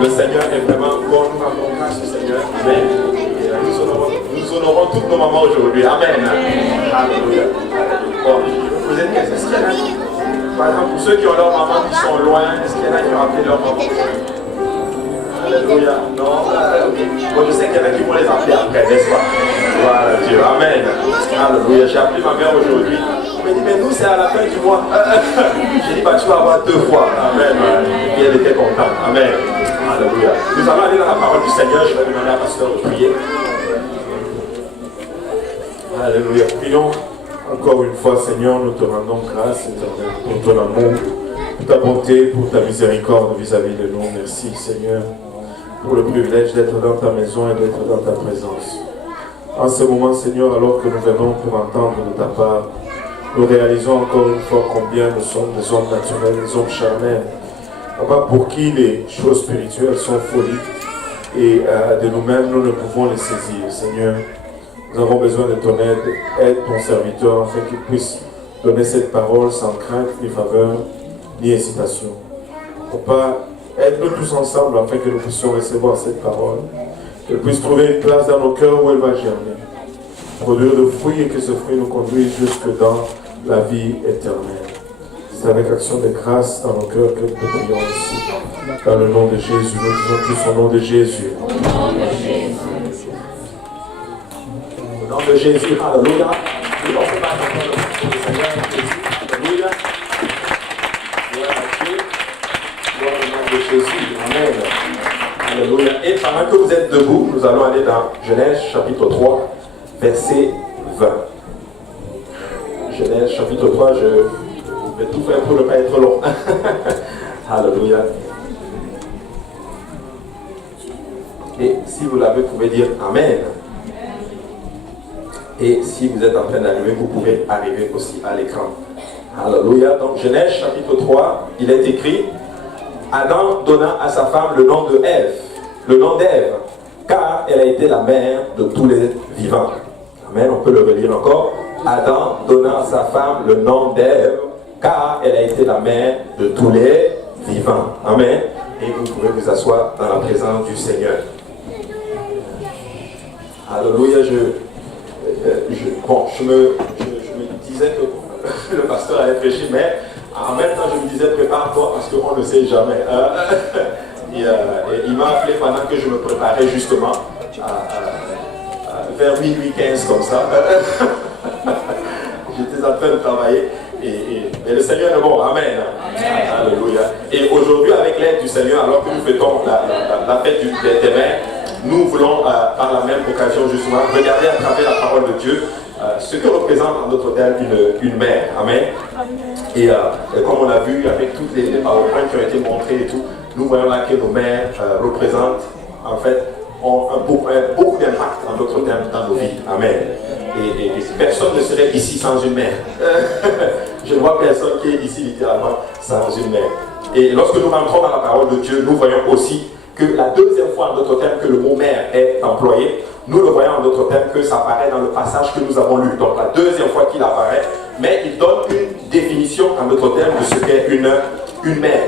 Le Seigneur est vraiment bon. Nous rendons grâce au Seigneur. Amen. Et nous honorons toutes nos mamans aujourd'hui. Amen. Alléluia. Bon, vous êtes qu'est-ce qu'il y en a? Par exemple, pour ceux qui ont leurs mamans qui sont loin, est-ce qu'il y en a qui ont appelé leur maman? Alléluia. Non. Bon, je sais qu'il y en a qui vont les appeler après, n'est-ce pas? Voilà Dieu. Amen. Alléluia. J'ai appelé ma mère aujourd'hui. Elle m'a dit, mais nous, c'est à la fin du mois. J'ai dit, bah, tu vas avoir 2 fois. Amen. Et elle était contente. Amen. Alléluia. Nous allons aller dans la parole du Seigneur. Je vais demander à pasteur de prier. Alléluia. Prions encore une fois, Seigneur, nous te rendons grâce éternelle pour ton amour, pour ta bonté, pour ta miséricorde vis-à-vis de nous. Merci, Seigneur, pour le privilège d'être dans ta maison et d'être dans ta présence. En ce moment, Seigneur, alors que nous venons pour entendre de ta part, nous réalisons encore une fois combien nous sommes des hommes naturels, des hommes charnels, pour qui les choses spirituelles sont folies et de nous-mêmes, nous ne pouvons les saisir. Seigneur, nous avons besoin de ton aide. Aide ton serviteur afin qu'il puisse donner cette parole sans crainte, ni faveur, ni hésitation. Papa, aide-nous tous ensemble afin que nous puissions recevoir cette parole, qu'elle puisse trouver une place dans nos cœurs où elle va germer, produire de fruits et que ce fruit nous conduise jusque dans la vie éternelle. C'est avec action de grâce dans nos cœurs que nous prions ici. Dans le nom de Jésus, nous disons tous au nom de Jésus. Au nom de Jésus. Au nom de Jésus, alléluia. Nous offrons la parole du Seigneur Jésus. Alléluia. Gloire à Dieu. Gloire au nom de Jésus. Amen. Alléluia. Et pendant que vous êtes debout, nous allons aller dans Genèse chapitre 3, verset 20. Genèse chapitre 3, je vais tout faire pour ne pas être long. Alléluia. Et si vous l'avez, vous pouvez dire Amen. Et si vous êtes en train d'arriver, vous pouvez arriver aussi à l'écran. Alléluia. Donc Genèse chapitre 3, il est écrit: Adam donna à sa femme le nom de Ève, le nom d'Ève, car elle a été la mère de tous les vivants. Amen. On peut le relire encore. Adam donna à sa femme le nom d'Ève, car elle a été la mère de tous les vivants. Amen. Et vous pouvez vous asseoir dans la présence du Seigneur. Alléluia. Je me disais que le pasteur allait prêcher, mais en même temps je me disais prépare-toi parce qu'on ne sait jamais. Et il m'a appelé pendant que je me préparais justement vers minuit 15 comme ça. J'étais en train de travailler et le Seigneur est bon. Amen. Alléluia. Et aujourd'hui, avec l'aide du Seigneur, alors que nous fêtons la fête des mères, nous voulons par la même occasion justement regarder à travers la parole de Dieu ce que représente en notre terme une mère. Amen. Et comme on a vu avec toutes les PowerPoints qui ont été montrés et tout, nous voyons là que nos mères représentent en fait ont beaucoup d'impact dans notre terme, dans nos vies. Amen. Et personne ne serait ici sans une mère. Je ne vois personne qui est ici littéralement sans une mère. Et lorsque nous rentrons dans la parole de Dieu, nous voyons aussi que la deuxième fois en notre terme que le mot mère est employé, nous le voyons en notre terme que ça apparaît dans le passage que nous avons lu. Donc la deuxième fois qu'il apparaît, mais il donne une définition en notre terme de ce qu'est une mère.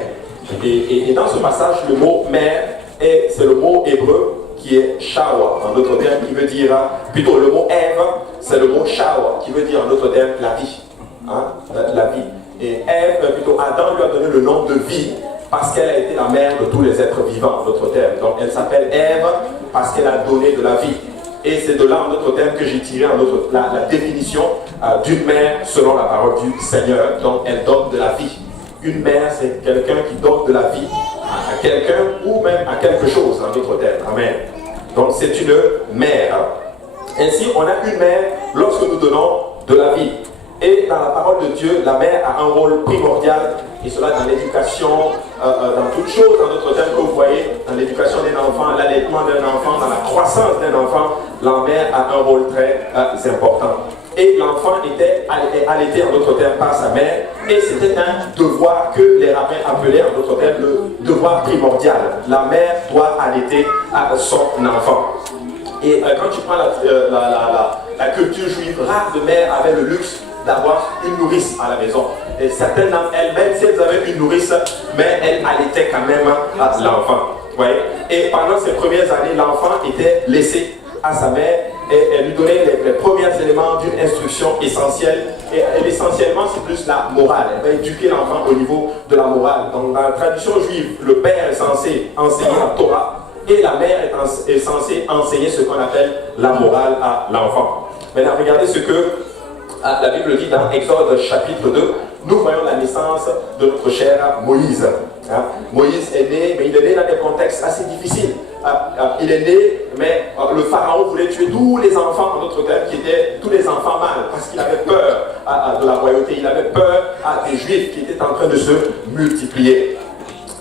Et dans ce passage, le mot mère, c'est le mot hébreu qui est shawa, en notre terme, qui veut dire, plutôt le mot Ève, c'est le mot shawa, qui veut dire en notre terme la vie. Hein, la vie. Et Ève, plutôt Adam lui a donné le nom de vie parce qu'elle a été la mère de tous les êtres vivants, en notre terme. Donc elle s'appelle Ève parce qu'elle a donné de la vie. Et c'est de là, en notre terme, que j'ai tiré la définition d'une mère selon la parole du Seigneur. Donc elle donne de la vie. Une mère, c'est quelqu'un qui donne de la vie à quelqu'un ou même à quelque chose, en notre terme. Amen. Donc c'est une mère. Ainsi, on a une mère lorsque nous donnons de la vie. Et dans la parole de Dieu, la mère a un rôle primordial, et cela dans l'éducation, dans toute chose, dans notre terme que vous voyez, dans l'éducation d'un enfant, l'allaitement d'un enfant, dans la croissance d'un enfant, la mère a un rôle très important. Et l'enfant était allaité en d'autres termes par sa mère, et c'était un devoir que les rabbins appelaient en d'autres termes le devoir primordial. La mère doit allaiter son enfant. Et quand tu prends la culture juive, rare de mères avaient le luxe d'avoir une nourrice à la maison. Et certaines d'entre elles, même si elles avaient une nourrice, mais elles allaitaient quand même l'enfant. voyez. Et pendant ces premières années, l'enfant était laissé à sa mère et elle lui donnait les premiers éléments d'une instruction essentielle. Et essentiellement, c'est plus la morale. Elle va éduquer l'enfant au niveau de la morale. Donc, dans la tradition juive, le père est censé enseigner la Torah et la mère est censée enseigner ce qu'on appelle la morale à l'enfant. Maintenant, regardez ce que la Bible dit dans Exode chapitre 2. Nous voyons la naissance de notre cher Moïse. Moïse est né, mais il est né dans des contextes assez difficiles. Il est né, mais le pharaon voulait tuer tous les enfants en notre terre qui étaient tous les enfants mâles, parce qu'il avait peur de la royauté, il avait peur des Juifs qui étaient en train de se multiplier.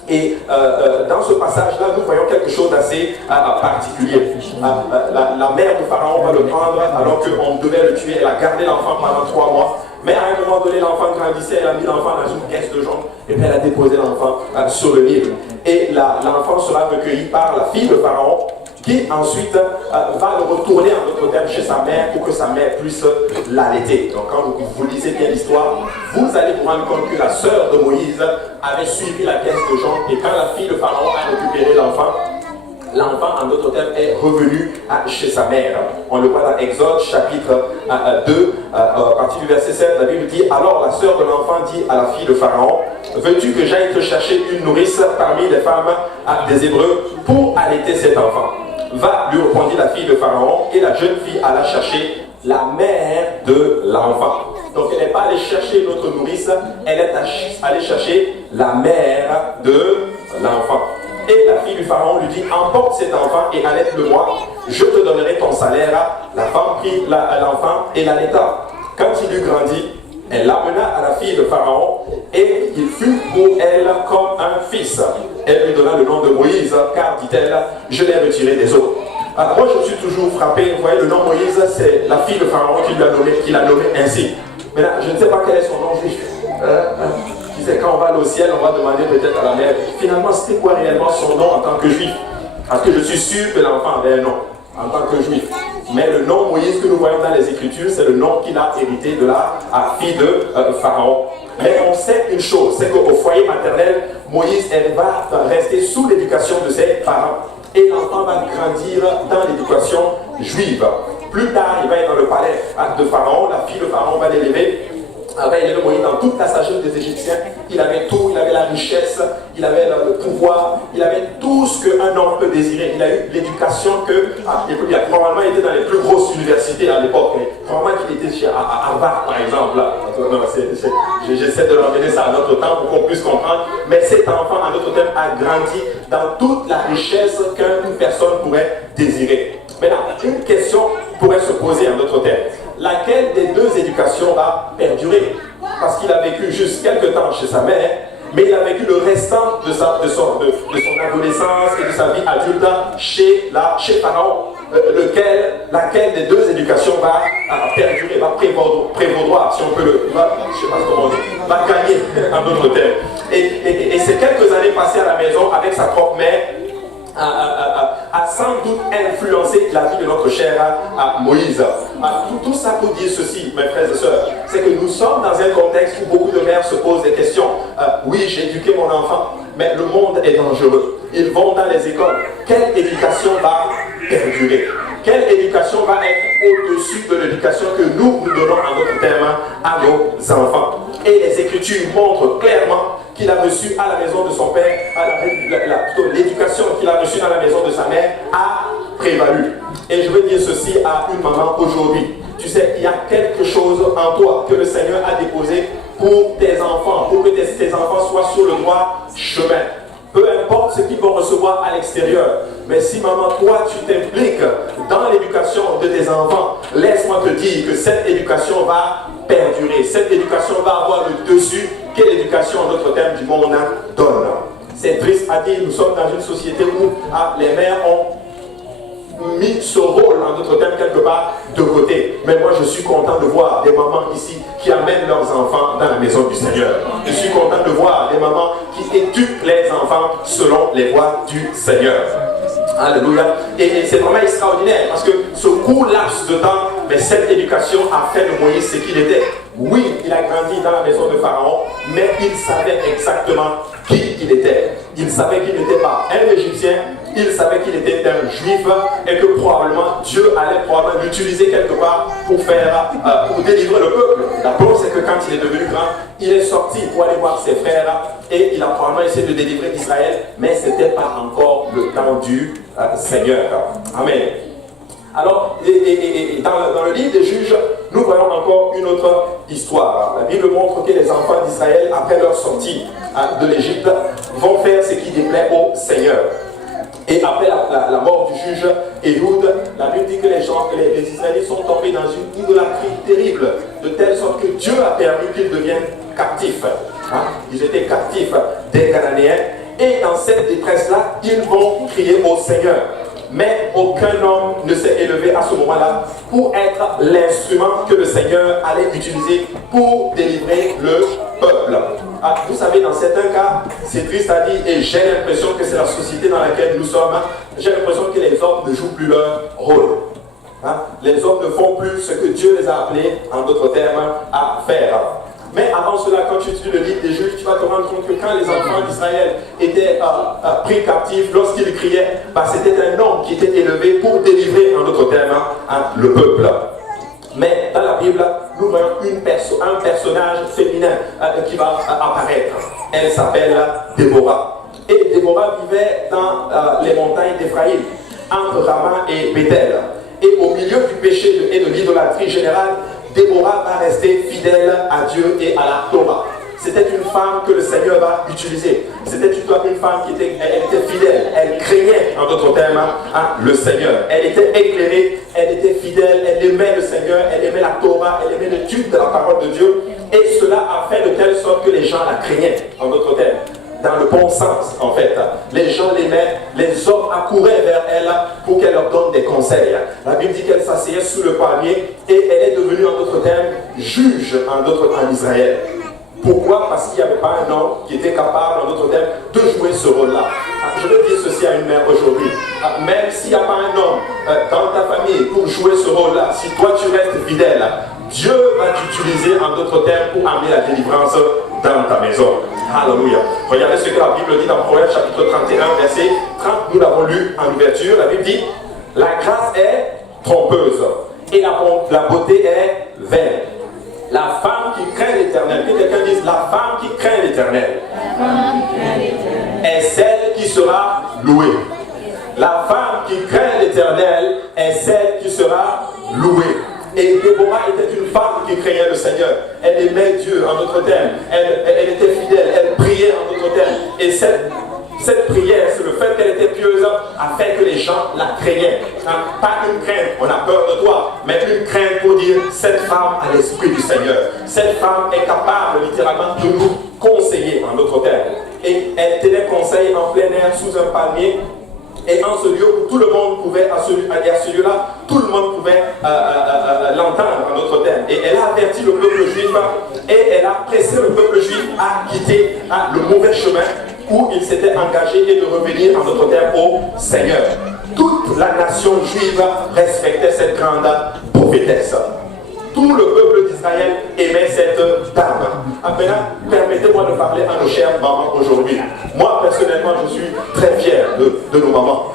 Et dans ce passage-là, nous voyons quelque chose d'assez particulier. La mère du pharaon va le prendre alors qu'on devait le tuer. Elle a gardé l'enfant pendant 3 mois. Mais à un moment donné, l'enfant grandissait, elle a mis l'enfant dans une caisse de jonc et puis elle a déposé l'enfant sur le Nil. Et l'enfant sera recueilli par la fille de pharaon qui ensuite va le retourner en d'autres termes chez sa mère pour que sa mère puisse l'allaiter. Donc quand vous lisez bien l'histoire, vous allez vous rendre compte que la sœur de Moïse avait suivi la caisse de jonc et quand la fille de pharaon a récupéré l'enfant, l'enfant, en d'autres termes, est revenu chez sa mère. On le voit dans Exode chapitre 2, à partir du verset 7, la Bible dit « Alors la sœur de l'enfant dit à la fille de Pharaon, veux-tu que j'aille te chercher une nourrice parmi les femmes des Hébreux pour allaiter cet enfant ?» Va, lui répondit la fille de Pharaon, et la jeune fille alla chercher la mère de l'enfant. Donc elle n'est pas allée chercher notre nourrice, elle est allée chercher la mère de l'enfant. Et la fille du pharaon lui dit, emporte cet enfant et allaite-le-moi, je te donnerai ton salaire. La femme prit l'enfant et l'allaita. Quand il eut grandi, elle l'amena à la fille de pharaon et il fut pour elle comme un fils. Elle lui donna le nom de Moïse, car, dit-elle, je l'ai retiré des eaux. Alors moi je suis toujours frappé, vous voyez, le nom Moïse, c'est la fille de pharaon qui l'a nommé ainsi. Maintenant, je ne sais pas quel est son nom juif. Tu sais, quand on va aller au ciel, on va demander peut-être à la mère, finalement, c'était quoi réellement son nom en tant que juif? Parce que je suis sûr que l'enfant avait un nom en tant que juif. Mais le nom Moïse que nous voyons dans les Écritures, c'est le nom qu'il a hérité de la fille de Pharaon. Mais on sait une chose, c'est qu'au foyer maternel, Moïse, elle va rester sous l'éducation de ses parents. Et l'enfant va grandir dans l'éducation juive. Plus tard, il va être dans le palais de Pharaon, la fille de Pharaon va l'élever. Il avait Moïse dans toute la sagesse des Égyptiens. Il avait tout, il avait la richesse, il avait le pouvoir, il avait tout ce qu'un homme peut désirer. Il a eu l'éducation que, il a probablement été dans les plus grosses universités à l'époque. Probablement qu'il était à Harvard, par exemple. J'essaie de ramener ça à notre temps pour qu'on puisse comprendre. Mais cet enfant, en d'autres termes, a grandi dans toute la richesse qu'une personne pourrait désirer. Maintenant, une question pourrait se poser en d'autres termes. Laquelle des deux éducations va perdurer? Parce qu'il a vécu juste quelques temps chez sa mère, mais il a vécu le restant de son adolescence et de sa vie adulte chez Pharaon. Laquelle des deux éducations va perdurer, va prévaloir, si on peut je sais pas comment on dit, va gagner en d'autres termes. Et ces quelques années passées à la maison avec sa propre mère, a sans doute influencé la vie de notre cher Moïse. Tout ça pour dire ceci, mes frères et sœurs, c'est que nous sommes dans un contexte où beaucoup de mères se posent des questions. Oui, j'ai éduqué mon enfant, mais le monde est dangereux. Ils vont dans les écoles. Quelle éducation va perdurer? Quelle éducation va être au-dessus de l'éducation que nous donnons en notre terme à nos enfants? Et les Écritures montrent clairement qu'il a reçu à la maison de son père, l'éducation qu'il a reçue dans la maison de sa mère a prévalu. Et je veux dire ceci à une maman aujourd'hui. Tu sais, il y a quelque chose en toi que le Seigneur a déposé pour tes enfants, pour que tes enfants soient sur le droit chemin. Peu importe ce qu'ils vont recevoir à l'extérieur. Mais si maman, toi, tu t'impliques dans l'éducation de tes enfants, laisse-moi te dire que cette éducation va perdurer. Cette éducation va avoir le dessus que l'éducation, en d'autres termes, du monde donne. C'est triste à dire, nous sommes dans une société où les mères ont mis ce rôle, en d'autres termes, quelque part de côté. Mais moi, je suis content de voir des mamans ici qui amènent leurs enfants dans la maison du Seigneur. Je suis content de voir des mamans qui éduquent les enfants selon les voies du Seigneur. Alléluia. Et c'est vraiment extraordinaire parce que ce court laps de temps, mais cette éducation a fait de Moïse ce qu'il était. Oui, il a grandi dans la maison de Pharaon, mais il savait exactement qui il était. Il savait qu'il n'était pas un Égyptien, il savait qu'il était un juif et que probablement Dieu allait probablement l'utiliser quelque part pour faire, pour délivrer le peuple. La preuve, c'est que quand il est devenu grand, il est sorti pour aller voir ses frères et il a probablement essayé de délivrer Israël, mais ce n'était pas encore le temps du Seigneur. Amen. Alors, dans le livre des Juges, nous voyons encore une autre histoire. La Bible montre que les enfants d'Israël, après leur sortie de l'Égypte, vont faire ce qui déplaît au Seigneur. Et après la mort du juge Ehud, la Bible dit que les Israélites sont tombés dans une idolâtrie terrible, de telle sorte que Dieu a permis qu'ils deviennent captifs. Ils étaient captifs des Cananéens. Et dans cette détresse-là, ils vont crier au Seigneur. Mais aucun homme ne s'est élevé à ce moment-là pour être l'instrument que le Seigneur allait utiliser pour délivrer le peuple. Vous savez, dans certains cas, c'est triste à dire, et j'ai l'impression que c'est la société dans laquelle nous sommes, j'ai l'impression que les hommes ne jouent plus leur rôle. Les hommes ne font plus ce que Dieu les a appelés, en d'autres termes, à faire. Mais avant cela, quand tu étudies le livre des Juges, tu vas te rendre compte que quand les enfants d'Israël étaient pris captifs, lorsqu'ils criaient, c'était un homme qui était élevé pour délivrer, en d'autres termes, le peuple. Mais dans la Bible, nous voyons un personnage féminin qui va apparaître. Elle s'appelle Déborah. Et Déborah vivait dans les montagnes d'Éphraïm, entre Rama et Bethel. Et au milieu du péché et de l'idolâtrie générale, Déborah va rester fidèle à Dieu et à la Torah. C'était une femme que le Seigneur va utiliser. C'était une femme qui était fidèle. Elle craignait, en d'autres termes, le Seigneur. Elle était éclairée, elle était fidèle, elle aimait le Seigneur, elle aimait la Torah, elle aimait l'étude de la parole de Dieu. Et cela a fait de telle sorte que les gens la craignaient, en d'autres termes. Dans le bon sens, en fait. Les gens l'aimaient, les hommes accouraient vers elle pour qu'elle leur donne des conseils. La Bible dit qu'elle s'asseyait sous le palmier et elle est devenue, en d'autres termes, juge en Israël. Pourquoi? Parce qu'il n'y avait pas un homme qui était capable, en d'autres termes, de jouer ce rôle-là. Je veux dire ceci à une mère aujourd'hui. Même s'il n'y a pas un homme dans ta famille pour jouer ce rôle-là, si toi tu restes fidèle, Dieu va t'utiliser, en d'autres termes, pour amener la délivrance dans ta maison. Alléluia. Regardez ce que la Bible dit dans Proverbes chapitre 31, verset 30. Nous l'avons lu en ouverture. La Bible dit: la grâce est trompeuse et la beauté est vaine. La femme qui craint l'Éternel, que quelqu'un dise, la femme qui craint l'Éternel est celle qui sera louée. La femme qui craint l'Éternel est celle qui sera louée. Et Déborah était une femme qui craignait le Seigneur. Elle aimait Dieu, en d'autres termes. Elle était fidèle, elle priait, en d'autres termes. Et cette prière, c'est le fait qu'elle était pieuse, a fait que les gens la craignaient. Pas une crainte, on a peur de toi, mais une crainte pour dire, cette femme a l'esprit du Seigneur. Cette femme est capable, littéralement, de nous conseiller, en d'autres termes. Et elle tenait conseil en plein air, sous un palmier. Et en ce lieu où tout le monde pouvait, à celui-là, tout le monde pouvait l'entendre, en d'autres termes. Et elle a averti le peuple juif et elle a pressé le peuple juif à quitter le mauvais chemin où il s'était engagé et de revenir, en d'autres termes, au Seigneur. Toute la nation juive respectait cette grande prophétesse. Tout le peuple d'Israël aimait cette dame. Maintenant, permettez-moi de parler à nos chères mamans aujourd'hui. Moi, personnellement, je suis très fier de nos mamans.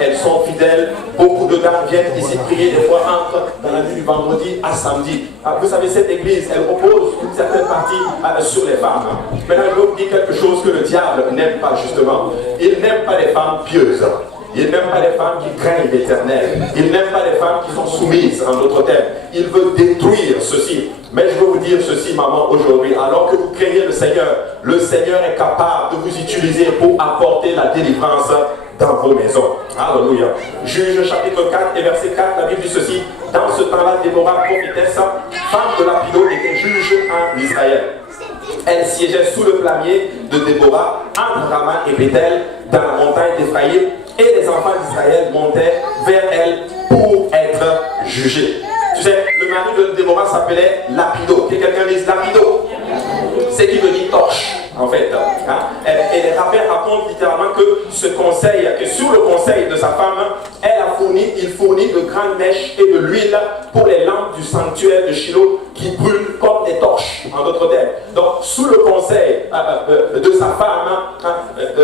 Elles sont fidèles. Beaucoup de dames viennent ici prier. Des fois, entrent dans la nuit du vendredi à samedi. Vous savez, cette église, elle repose une certaine partie sur les femmes. Maintenant, je vais vous dire quelque chose que le diable n'aime pas, justement. Il n'aime pas les femmes pieuses. Il n'aime pas les femmes qui craignent l'Éternel. Il n'aime pas les femmes qui sont soumises, en d'autres termes. Il veut détruire ceci. Mais je veux vous dire ceci, maman, aujourd'hui. Alors que vous craignez le Seigneur est capable de vous utiliser pour apporter la délivrance dans vos maisons. Alléluia. Juge chapitre 4 et verset 4, la Bible dit ceci. Dans ce temps-là, Déborah, prophétesse, femme de Lapido, était juge en Israël. Elle siégeait sous le palmier de Déborah, entre Rama et Bethel, dans la montagne d'Éphraïm. Et les enfants d'Israël montaient vers elle pour être jugés. Tu sais, le mari de Déborah s'appelait Lapido. Que quelqu'un dise Lapido. C'est qui veut dire torche, en fait. Et les rappels racontent littéralement que ce conseil, que sur le conseil de sa femme, il fournit de grandes mèches et de l'huile pour les lampes du sanctuaire de Shiloh qui brûlent comme des torches, en d'autres termes. Donc, sous le conseil de sa femme,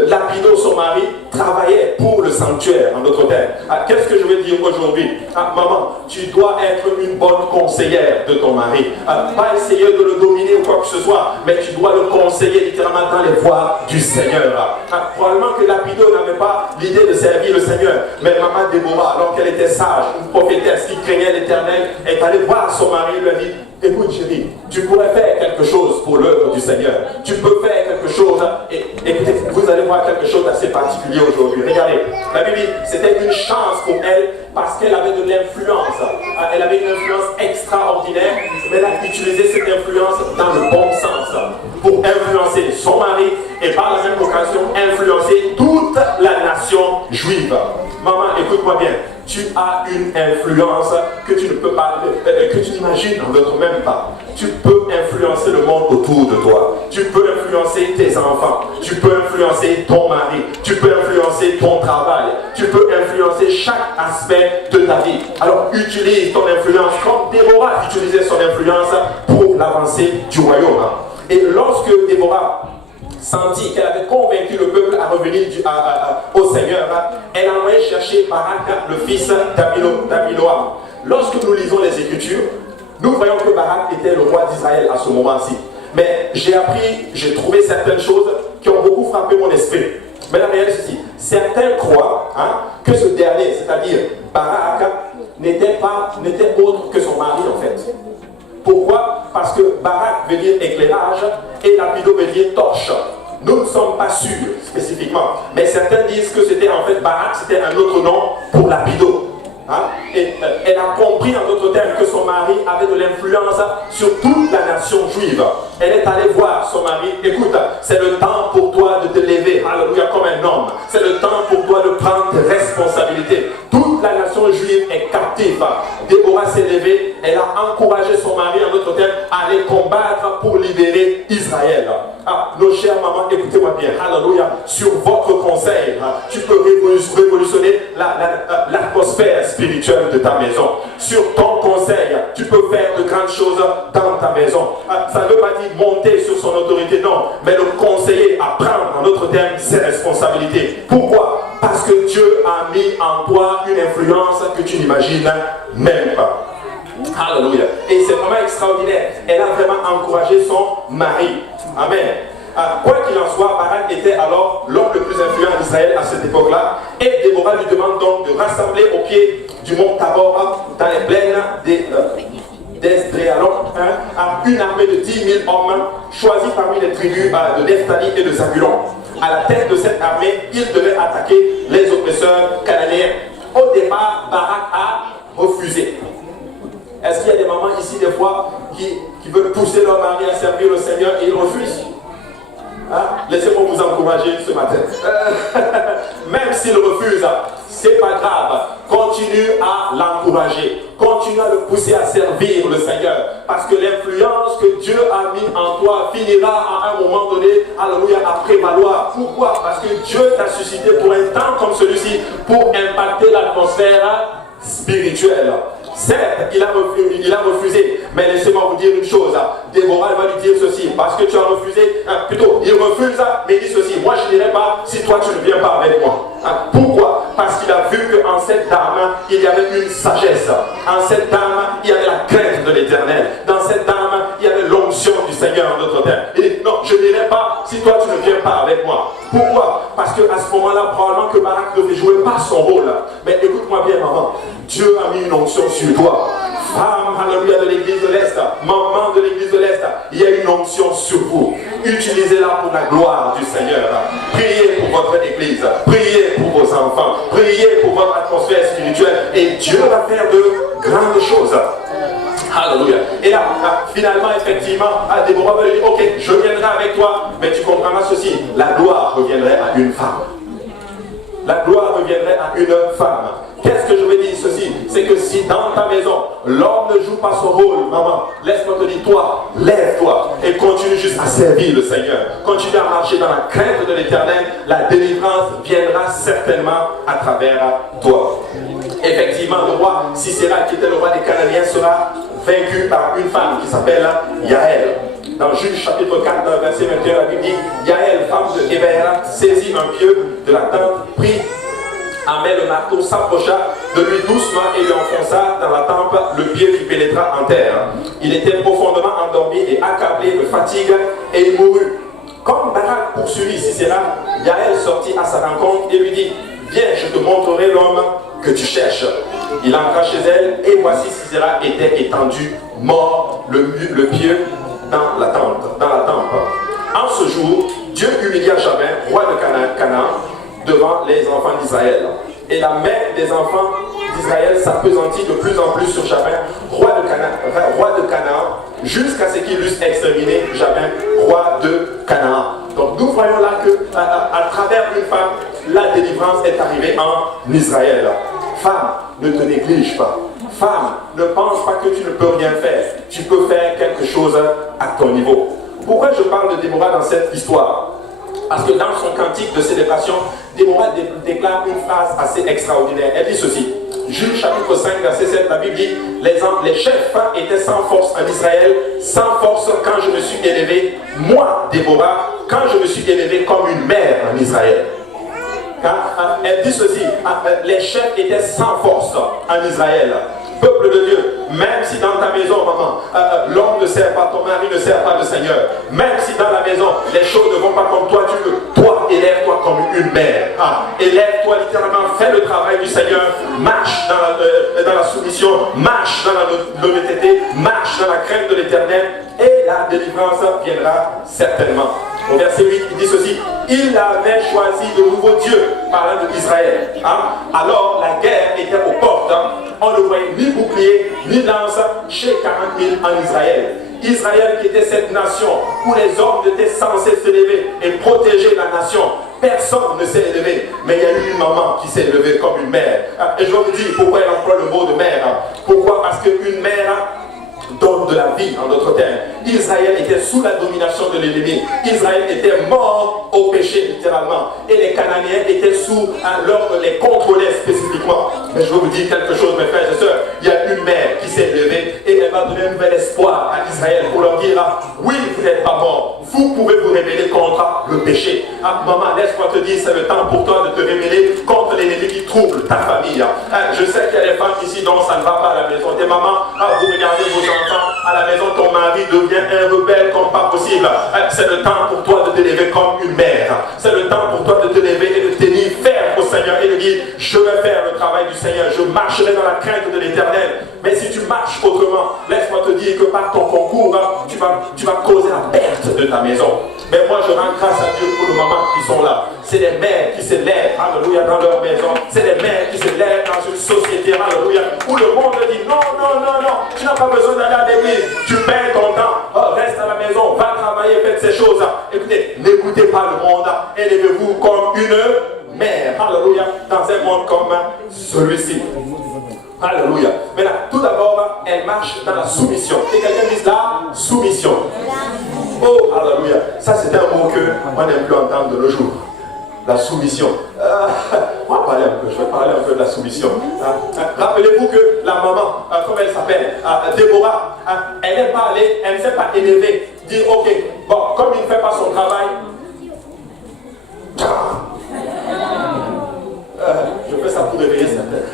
Lapido, son mari, travaillait pour le sanctuaire, en d'autres termes. Qu'est-ce que je veux dire aujourd'hui? Maman, tu dois être une bonne conseillère de ton mari. Pas essayer de le dominer ou quoi que ce soit, mais tu dois le conseiller littéralement dans les voies du Seigneur. Probablement que Lapido n'avait pas l'idée de servir le Seigneur, mais maman Déborah, alors qu'elle était sage, une prophétesse qui craignait l'Éternel, est allée voir son mari et lui a dit: écoute chérie, tu pourrais faire quelque chose pour l'œuvre du Seigneur. Tu peux faire quelque chose. Et écoutez, vous allez voir quelque chose d'assez particulier aujourd'hui. Regardez, la Bible dit c'était une chance pour elle parce qu'elle avait de l'influence. Elle avait une influence extraordinaire, mais elle a utilisé cette influence dans le bon sens pour influencer son mari et par la même occasion influencer toute la nation juive. Maman, écoute-moi bien. Tu as une influence que tu ne peux pas, que tu n'imagines même pas. Tu peux influencer le monde autour de toi. Tu peux influencer tes enfants. Tu peux influencer ton mari. Tu peux influencer ton travail. Tu peux influencer chaque aspect de ta vie. Alors utilise ton influence comme Déborah utilisait son influence pour l'avancée du royaume. Et lorsque Déborah sentit qu'elle avait convaincu le peuple à revenir au Seigneur, elle a envoyé chercher Barak, le fils d'Abinoam. Lorsque nous lisons les Écritures, nous voyons que Barak était le roi d'Israël à ce moment-ci. Mais j'ai trouvé certaines choses qui ont beaucoup frappé mon esprit. Mais la réalité c'est ceci: certains croient que ce dernier, c'est-à-dire Barak, n'était autre que son mari en fait. Pourquoi? Parce que Barak veut dire éclairage et Lapido veut dire torche. Nous ne sommes pas sûrs spécifiquement, mais certains disent que c'était en fait Barak, c'était un autre nom pour Lapido. Et elle a compris en d'autres termes que son mari avait de l'influence sur toute la nation juive. Elle est allée voir son mari: écoute, c'est le temps pour toi de te lever, alléluia, comme un homme. C'est le temps pour toi de prendre tes responsabilités. Toute la nation juive est captive. Déborah s'est levée, elle a encouragé son mari en d'autres termes à aller combattre pour libérer Israël. Nos chères mamans, écoutez-moi bien, alléluia, sur votre conseil, tu peux révolutionner l'atmosphère spirituelle de ta maison. Sur ton conseil, tu peux faire de grandes choses dans ta maison. Ça ne veut pas dire monter sur son autorité, non, mais le conseiller à prendre en d'autres termes ses responsabilités. Pourquoi? Parce que Dieu a mis en toi une influence que tu n'imagines même pas. Alléluia. Et c'est vraiment extraordinaire. Elle a vraiment encouragé son mari. Amen. Quoi qu'il en soit, Barak était alors l'homme le plus influent d'Israël à cette époque-là. Et Déborah lui demande donc de rassembler au pied du mont Tabor, dans les plaines d'Esdréalon, une armée de 10 000 hommes choisis parmi les tribus de Nephtali et de Zabulon. À la tête de cette armée, il devait attaquer les oppresseurs cananéens. Au départ, Barak a refusé. Est-ce qu'il y a des mamans ici des fois qui veulent pousser leur mari à servir le Seigneur et ils refusent? Laissez-moi vous encourager ce matin. Même s'il refuse, c'est pas grave. Continue à l'encourager. Continue à le pousser à servir le Seigneur. Parce que l'influence que Dieu a mis en toi finira à un moment donné, alléluia, à prévaloir. Pourquoi? Parce que Dieu t'a suscité pour un temps comme celui-ci pour impacter l'atmosphère spirituelle. Certes, il a refusé, mais laissez-moi vous dire une chose. Déborah va lui dire ceci: parce que tu as refusé, plutôt, il refuse, mais il dit ceci: moi je n'irai pas si toi tu ne viens pas avec moi. Pourquoi? Parce qu'il a vu qu'en cette dame, il y avait une sagesse. En cette dame, il y avait la crainte de l'Éternel. Dans cette dame, il y avait l'onction du Seigneur en d'autres termes. Il dit: non, je n'irai pas si toi tu ne viens pas avec moi. Pourquoi? Parce qu'à ce moment-là, probablement que Barak devait jouer pas son rôle. Mais écoute-moi bien, maman. Dieu a mis une onction sur toi. Femme, alléluia, de l'église de l'Est, maman de l'église de l'Est, il y a une onction sur vous. Utilisez-la pour la gloire du Seigneur. Priez pour votre église, priez pour vos enfants, priez pour votre atmosphère spirituelle et Dieu va faire de grandes choses. Alléluia. Et là, finalement, effectivement, Déborah va lui dire: ok, je viendrai avec toi, mais tu comprendras ceci, la gloire reviendrait à une femme. La gloire reviendrait à une femme. Qu'est-ce que je veux dire ceci? C'est que si dans ta maison, l'homme ne joue pas son rôle, maman, laisse-moi te dire, toi, lève-toi et continue juste à servir le Seigneur. Continue à marcher dans la crainte de l'Éternel. La délivrance viendra certainement à travers toi. Effectivement, le roi Sisera, qui était le roi des Cananéens, sera vaincu par une femme qui s'appelle Yaël. Dans Juge chapitre 4, verset 21, la Bible dit, Yaël, femme de Hébéra, saisit un pieu de la tente, prit Amel le marteau, s'approcha de lui doucement et lui enfonça dans la tempe le pied qui pénétra en terre. Il était profondément endormi et accablé de fatigue et il mourut. Comme Barak poursuivit Sisera, Yaël sortit à sa rencontre et lui dit, viens, je te montrerai l'homme que tu cherches. Il entra chez elle et voici Sisera était étendu, mort, le pied dans la tempe. En ce jour, Dieu humilia Jabin, roi de Canaan, devant les enfants d'Israël. Et la main des enfants d'Israël s'appesantit de plus en plus sur Jabin, roi de Canaan, jusqu'à ce qu'ils eussent exterminé Jabin, roi de Canaan. Donc nous voyons là que à travers une femme, la délivrance est arrivée en Israël. Femme, ne te néglige pas. Femme, ne pense pas que tu ne peux rien faire. Tu peux faire quelque chose à ton niveau. Pourquoi je parle de Déborah dans cette histoire? Parce que dans son cantique de célébration, Déborah déclare une phrase assez extraordinaire. Elle dit ceci. Juge chapitre 5, verset 7, la Bible dit, les chefs étaient sans force en Israël, sans force quand je me suis élevé, moi, Déborah, quand je me suis élevé comme une mère en Israël. Elle dit ceci, les chefs étaient sans force en Israël. Peuple de Dieu, même si dans ta maison, maman, l'homme ne sert pas, ton mari ne sert pas le Seigneur, même si dans la maison, les choses ne vont pas comme toi tu veux, toi, élève-toi comme une mère. Élève-toi littéralement, fais le travail du Seigneur, marche dans la soumission, marche dans l'honnêteté, marche dans la crainte de l'Éternel, et la délivrance viendra certainement. Au verset 8, il dit ceci, il avait choisi de nouveaux dieux, parlant d'Israël. Alors la guerre était aux portes, on ne voyait ni bouclier, ni lance chez 40 000 en Israël. Israël qui était cette nation où les hommes étaient censés s'élever et protéger la nation. Personne ne s'est élevé, mais il y a eu une maman qui s'est élevée comme une mère. Et je vais vous dire pourquoi elle emploie le mot de mère. Pourquoi? Parce qu'une mère donne de la vie en d'autres termes. Israël était sous la domination de l'ennemi. Israël était mort au péché littéralement. Et les Cananéens étaient sous l'ordre, les contrôlait spécifiquement. Mais je vais vous dire quelque chose, mes frères et sœurs. Il y a une mère qui s'est levée et elle va donner un nouvel espoir à Israël pour leur dire, oui, vous n'êtes pas mort. Vous pouvez vous rébeller contre le péché. Maman, laisse-moi te dire, c'est le temps pour toi de te rébeller contre l'ennemi qui trouble ta famille. Je sais qu'il y a des femmes ici dont ça ne va pas à la maison. Des mamans, vous regardez vos enfants à la maison, ton mari devient un rebelle comme pas possible. C'est le temps pour toi de te lever comme une mère. C'est le temps pour toi de te lever et de tenir ferme au Seigneur et de dire, je vais faire le travail du Seigneur, je marcherai dans la crainte de l'Éternel. Mais si tu marches autrement, laisse-moi te dire que par ton concours, tu vas causer la perte de ta maison. Mais moi, je rends grâce à Dieu pour les mamans qui sont là. C'est les mères qui s'élèvent, alléluia, dans leur maison. C'est les mères qui s'élèvent dans une société, alléluia, où le monde dit non, non, non, non, tu n'as pas besoin d'aller à l'église. Tu perds ton temps, reste à la maison, va travailler, faites ces choses. Écoutez, n'écoutez pas le monde, élevez-vous comme une mère, alléluia, dans un monde comme celui-ci. Alléluia. Maintenant, tout d'abord, elle marche dans la soumission. Et quelqu'un dit la soumission. Oh, alléluia. Ça, c'est un mot qu'on n'aime plus entendre de nos jours. La soumission. On va parler un peu, je vais parler un peu de la soumission. Rappelez-vous que la maman, comment elle s'appelle, Déborah, elle n'est pas allée, elle ne s'est pas élevée. Dire, ok, bon, comme il ne fait pas son travail, je fais ça pour réveiller certains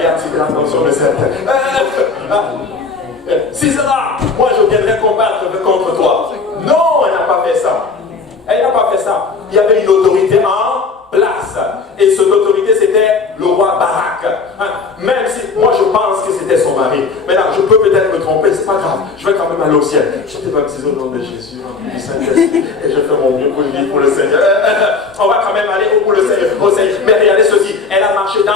et attirer l'attention de certains. Sisera, moi je viendrai combattre contre toi. Non, elle n'a pas fait ça. Elle n'a pas fait ça. Il y avait une autorité en place. Et cette autorité, c'était le roi Barak. Même si moi je pense que c'était son mari. Maintenant, je peux peut-être me tromper, c'est pas grave. Je vais quand même aller au ciel. Je t'ai baptisé au nom de Jésus, au nom du Saint-Esprit. Et je fais mon mieux pour vivre pour le Seigneur. On va quand même aller pour le Seigneur. Mais regardez ceci. Elle a marché dans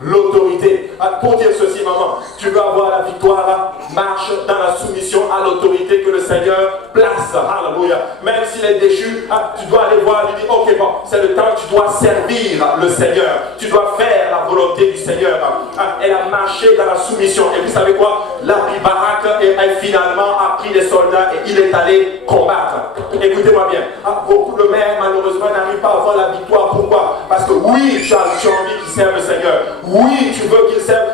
l'autorité. Pour dire ceci, maman, tu veux avoir la victoire, marche dans la soumission à l'autorité que le Seigneur place. Alléluia. Même s'il est déchu, tu dois aller voir, lui dire, ok, bon, c'est le temps, tu dois servir le Seigneur. Tu dois faire la volonté du Seigneur. Elle a marché dans la soumission. Et vous savez quoi? Barak a finalement pris les soldats et il est allé combattre. Écoutez-moi bien. Beaucoup de mères, malheureusement, n'arrivent pas à avoir la victoire. Pourquoi? Parce que oui, tu as envie qu'ils servent le Seigneur. Oui, tu veux qu'ils servent.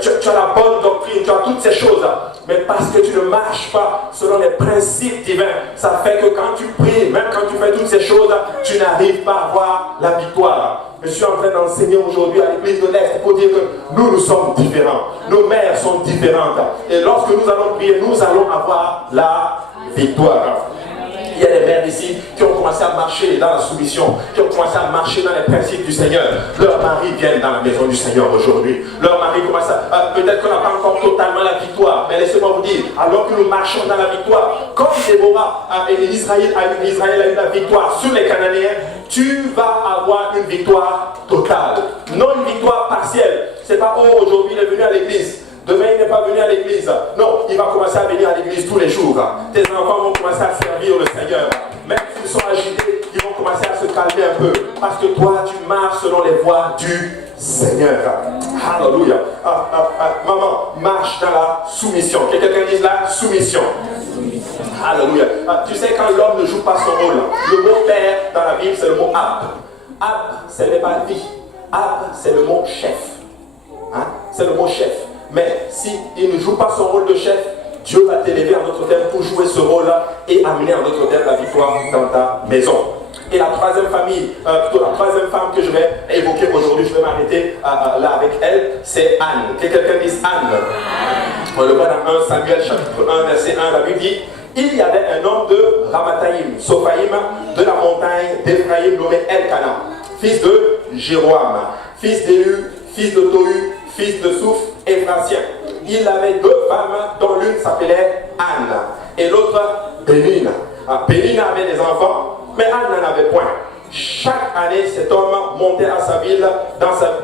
Tu as la bonne doctrine, tu as toutes ces choses. Mais parce que tu ne marches pas selon les principes divins, ça fait que quand tu pries, même quand tu fais toutes ces choses, tu n'arrives pas à avoir la victoire. Je suis en train d'enseigner aujourd'hui à l'église de l'Est pour dire que nous sommes différents. Nos mères sont différentes. Et lorsque nous allons prier, nous allons avoir la victoire. Il y a des mères ici qui ont commencé à marcher dans la soumission, qui ont commencé à marcher dans les principes du Seigneur. Leurs maris viennent dans la maison du Seigneur aujourd'hui. Leurs maris commencent à... peut-être qu'on n'a pas encore totalement la victoire, mais laissez-moi vous dire, alors que nous marchons dans la victoire, comme Déborah et Israël a eu la victoire sur les Cananéens, tu vas avoir une victoire totale. Non une victoire partielle. C'est pas aujourd'hui il est venu à l'église. Demain, il n'est pas venu à l'église. Non, il va commencer à venir à l'église tous les jours. Tes enfants vont commencer à servir le Seigneur. Même s'ils sont agités, ils vont commencer à se calmer un peu. Parce que toi, tu marches selon les voies du Seigneur. Alléluia. Maman, marche dans la soumission. Que quelqu'un dise la soumission. Alléluia. Tu sais, quand l'homme ne joue pas son rôle, le mot père dans la Bible, c'est le mot ab. Ab, c'est le pas vie. Ab, c'est le mot chef. C'est le mot chef. Mais s'il ne joue pas son rôle de chef, Dieu va t'élever en notre terme pour jouer ce rôle-là et amener en notre terme la victoire dans ta maison. Et la troisième famille, plutôt la troisième femme que je vais évoquer aujourd'hui, je vais m'arrêter là avec elle, c'est Anne. Que quelqu'un dise Anne. On le voit dans 1 Samuel chapitre 1, verset 1, la Bible dit: il y avait un homme de Ramathaïm, Sophaïm, de la montagne d'Ephraïm, nommé Elkana, fils de Jéroam, fils d'Éhu, fils de Tohu, fils de Souf, Ephratien. Il avait deux femmes, dont l'une s'appelait Anne et l'autre Pénina. Pénina avait des enfants, mais Anne n'en avait point. Chaque année, cet homme montait à sa ville,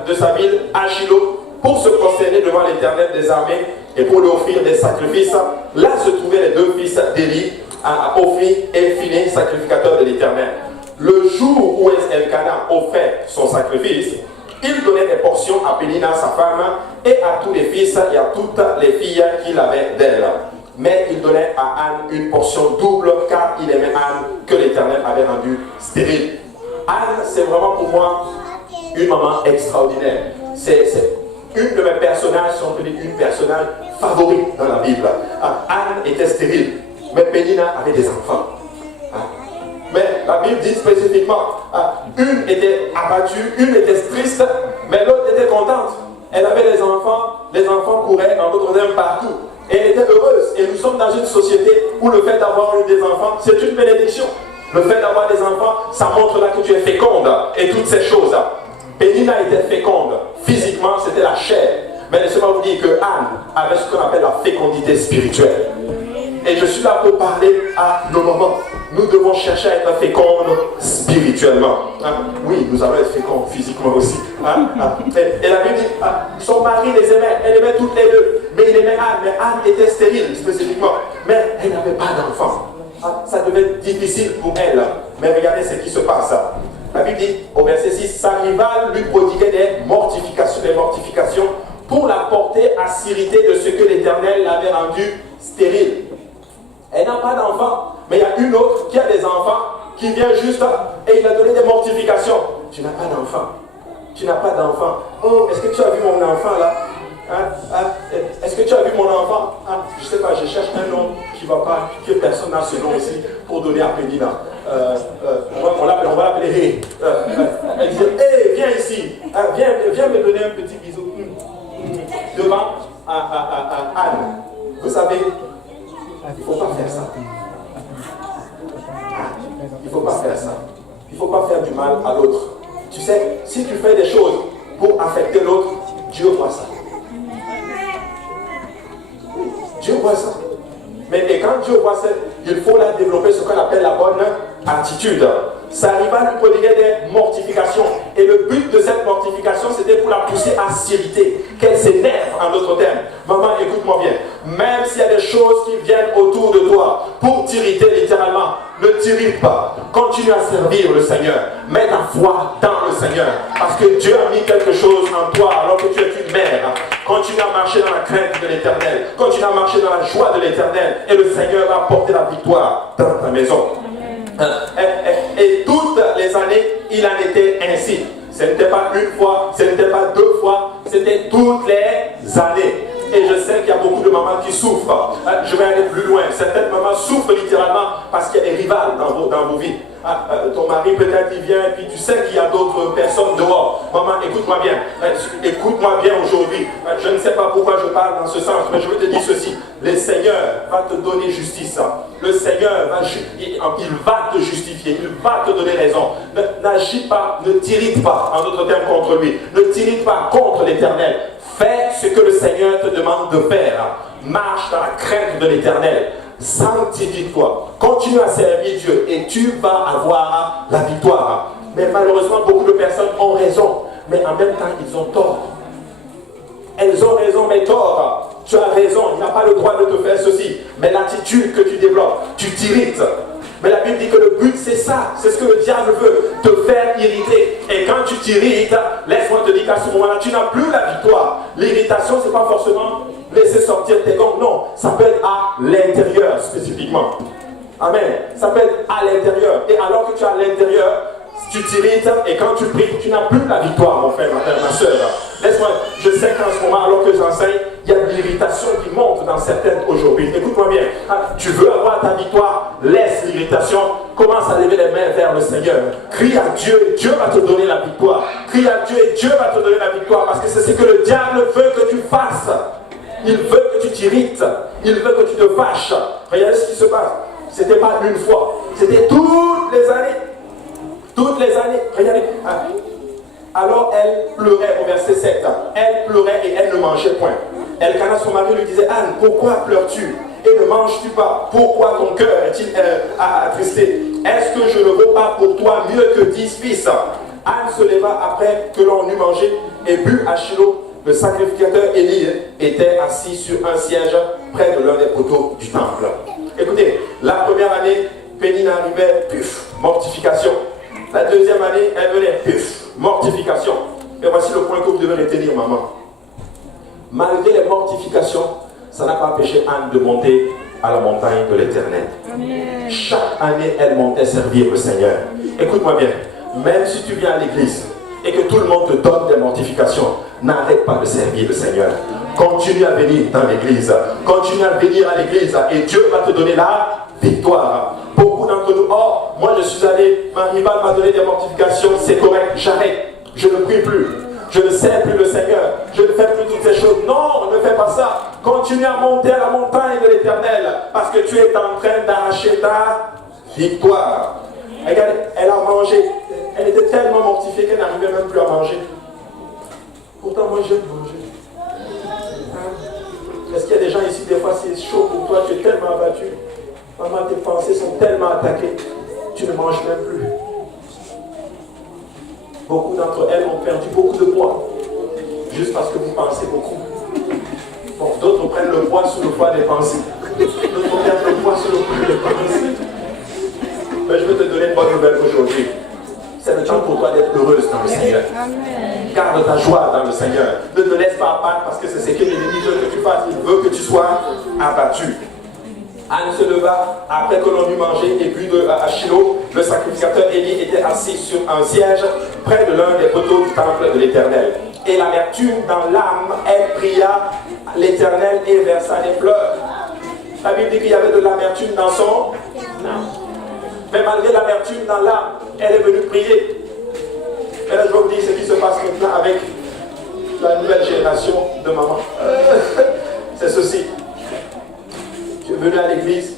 de sa ville à Shiloh, pour se prosterner devant l'Éternel des armées et pour lui offrir des sacrifices. Là se trouvaient les deux fils d'Élie, Ophni et Phiné, sacrificateurs de l'Éternel. Le jour où Elkana offrait son sacrifice, il donnait des portions à Pénina, sa femme, et à tous les fils et à toutes les filles qu'il avait d'elle. Mais il donnait à Anne une portion double, car il aimait Anne, que l'Éternel avait rendue stérile. Anne, c'est vraiment pour moi une maman extraordinaire. C'est une de mes personnages, si on peut dire une personnage favorite dans la Bible. Anne était stérile, mais Pénina avait des enfants. Mais la Bible dit spécifiquement, une était abattue, une était triste, mais l'autre était contente. Elle avait les enfants couraient dans d'autres termes partout. Et elle était heureuse. Et nous sommes dans une société où le fait d'avoir eu des enfants, c'est une bénédiction. Le fait d'avoir des enfants, ça montre là que tu es féconde et toutes ces choses. Pénina était féconde. Physiquement, c'était la chair. Mais laissez-moi vous dire que Anne avait ce qu'on appelle la fécondité spirituelle. Et je suis là pour parler à nos mamans. Nous devons chercher à être fécondes spirituellement. Oui, nous allons être féconds physiquement aussi. Et la Bible dit, son mari les aimait, elle aimait toutes les deux. Mais il aimait Anne, mais Anne était stérile spécifiquement. Mais elle n'avait pas d'enfant. Ça devait être difficile pour elle. Mais regardez ce qui se passe. La Bible dit, au verset 6, sa rivale lui prodiguait des mortifications pour la porter à s'irriter de ce que l'Éternel l'avait rendu stérile. Elle n'a pas d'enfant, mais il y a une autre qui a des enfants, qui vient juste et il a donné des mortifications. Tu n'as pas d'enfant. Tu n'as pas d'enfant. Oh, est-ce que tu as vu mon enfant là? Est-ce que tu as vu mon enfant? Je ne sais pas, je cherche un nom qui ne va pas, que personne n'a ce nom ici pour donner à Pénina. On va l'appeler Hé. Elle dit, hé, viens ici. Viens me donner un petit bisou. Devant Anne. Vous savez, il ne faut pas faire ça. Il ne faut pas faire ça. Il ne faut pas faire du mal à l'autre. Tu sais, si tu fais des choses pour affecter l'autre, Dieu voit ça. Dieu voit ça. Mais et quand Dieu voit ça, il faut là développer ce qu'on appelle la bonne attitude. Ça arriva à lui prodiguer des mortifications. Et le but de cette mortification, c'était pour la pousser à s'irriter, qu'elle s'énerve en d'autres termes. Maman, écoute-moi bien. Même s'il y a des choses qui viennent autour de toi pour t'irriter littéralement, ne t'irrite pas. Continue à servir le Seigneur. Mets ta foi dans le Seigneur. Parce que Dieu a mis quelque chose en toi alors que tu es une mère. Continue à marcher dans la crainte de l'Éternel. Continue à marcher dans la joie de l'Éternel. Et le Seigneur va apporter la victoire dans ta maison. Et toutes les années, il en était ainsi. Ce n'était pas une fois, ce n'était pas deux fois, c'était toutes les années. Et je sais qu'il y a beaucoup de mamans qui souffrent. Je vais aller plus loin. Certaines mamans souffrent littéralement parce qu'il y a des rivales dans vos vies. Ton mari peut-être il vient et puis tu sais qu'il y a d'autres personnes dehors. Maman, écoute-moi bien. Écoute-moi bien aujourd'hui. Je ne sais pas pourquoi je parle dans ce sens, mais je veux te dire ceci. Le Seigneur va te donner justice. Le Seigneur il va te justifier. Il va te donner raison. N'agis pas, ne t'irrite pas, en d'autres termes, contre lui. Ne t'irrite pas contre l'Éternel. Fais ce que le Seigneur te demande de faire. Marche dans la crainte de l'Éternel. Sanctifie-toi. Continue à servir Dieu et tu vas avoir la victoire. Mais malheureusement, beaucoup de personnes ont raison. Mais en même temps, ils ont tort. Elles ont raison, mais tort. Tu as raison, il n'a pas le droit de te faire ceci. Mais l'attitude que tu développes, tu t'irrites. Mais la Bible dit que le but c'est ça, c'est ce que le diable veut, te faire irriter. Et quand tu t'irrites, laisse-moi te dire qu'à ce moment-là, tu n'as plus la victoire. L'irritation, c'est pas forcément laisser sortir tes dents, non, ça peut être à l'intérieur spécifiquement. Amen. Ça peut être à l'intérieur. Et alors que tu es à l'intérieur, tu t'irrites et quand tu pries, tu n'as plus la victoire, mon frère, ma soeur. Laisse-moi, je sais qu'en ce moment, alors que j'enseigne, il y a de l'irritation qui monte dans certaines aujourd'hui. Écoute-moi bien. Tu veux avoir ta victoire, laisse l'irritation, commence à lever les mains vers le Seigneur. Crie à Dieu et Dieu va te donner la victoire. Crie à Dieu et Dieu va te donner la victoire parce que c'est ce que le diable veut que tu fasses. Il veut que tu t'irrites. Il veut que tu te fâches. Regardez ce qui se passe. C'était pas une fois. C'était toutes les années. Toutes les années. Regardez. Alors elle pleurait au verset 7. Elle pleurait et elle ne mangeait point. Elkana, son mari, lui disait: Anne, pourquoi pleures-tu et ne manges-tu pas? Pourquoi ton cœur est-il attristé? Est-ce que je ne vaux pas pour toi mieux que 10 fils? Anne se leva après que l'on eut mangé et bu à Shiloh. Le sacrificateur Élie était assis sur un siège près de l'un des poteaux du temple. Écoutez, la première année, Pénine arrivait, puf, mortification. La deuxième année, elle venait, puf, mortification. Et voici le point que vous devez retenir, maman. Malgré les mortifications, ça n'a pas empêché Anne de monter à la montagne de l'Éternel. Chaque année, elle montait servir le Seigneur. Écoute-moi bien, même si tu viens à l'église et que tout le monde te donne des mortifications, n'arrête pas de servir le Seigneur. Continue à venir dans l'église. Continue à venir à l'église et Dieu va te donner la victoire. Beaucoup d'entre nous, oh, moi je suis allé, ma rivale m'a donné des mortifications, c'est correct, j'arrête. Je ne prie plus. Je ne sers plus le Seigneur. Je ne fais plus toutes ces choses. Non, ne fais pas ça. Continue à monter à la montagne de l'Éternel parce que tu es en train d'arracher ta victoire. Regardez, elle a mangé. Elle était tellement mortifiée qu'elle n'arrivait même plus à manger. Pourtant, moi, j'aime manger. Est-ce qu'il y a des gens ici, des fois, c'est chaud pour toi, tu es tellement abattu. Maman, tes pensées sont tellement attaquées, tu ne manges même plus. Beaucoup d'entre elles ont perdu beaucoup de poids, juste parce que vous pensez beaucoup. Bon, d'autres prennent le poids sous le poids des pensées. D'autres perdent le poids sous le poids des pensées. Mais je vais te donner une bonne nouvelle aujourd'hui. C'est le temps pour toi d'être heureuse dans le Seigneur. Garde ta joie dans le Seigneur. Ne te laisse pas abattre parce que c'est ce que l'ennemi veut que tu fasses. Il veut que tu sois abattu. Anne se leva après que l'on eut mangé et bu à Shiloh. Le sacrificateur Élie était assis sur un siège près de l'un des poteaux du temple de l'Éternel. Et l'amertume dans l'âme, elle pria l'Éternel et versa des pleurs. La Bible dit qu'il y avait de l'amertume dans son âme. Mais malgré l'amertume dans l'âme, elle est venue prier. Et là, je vais vous dire ce qui se passe maintenant avec la nouvelle génération de maman. C'est ceci. Tu es venu à l'église.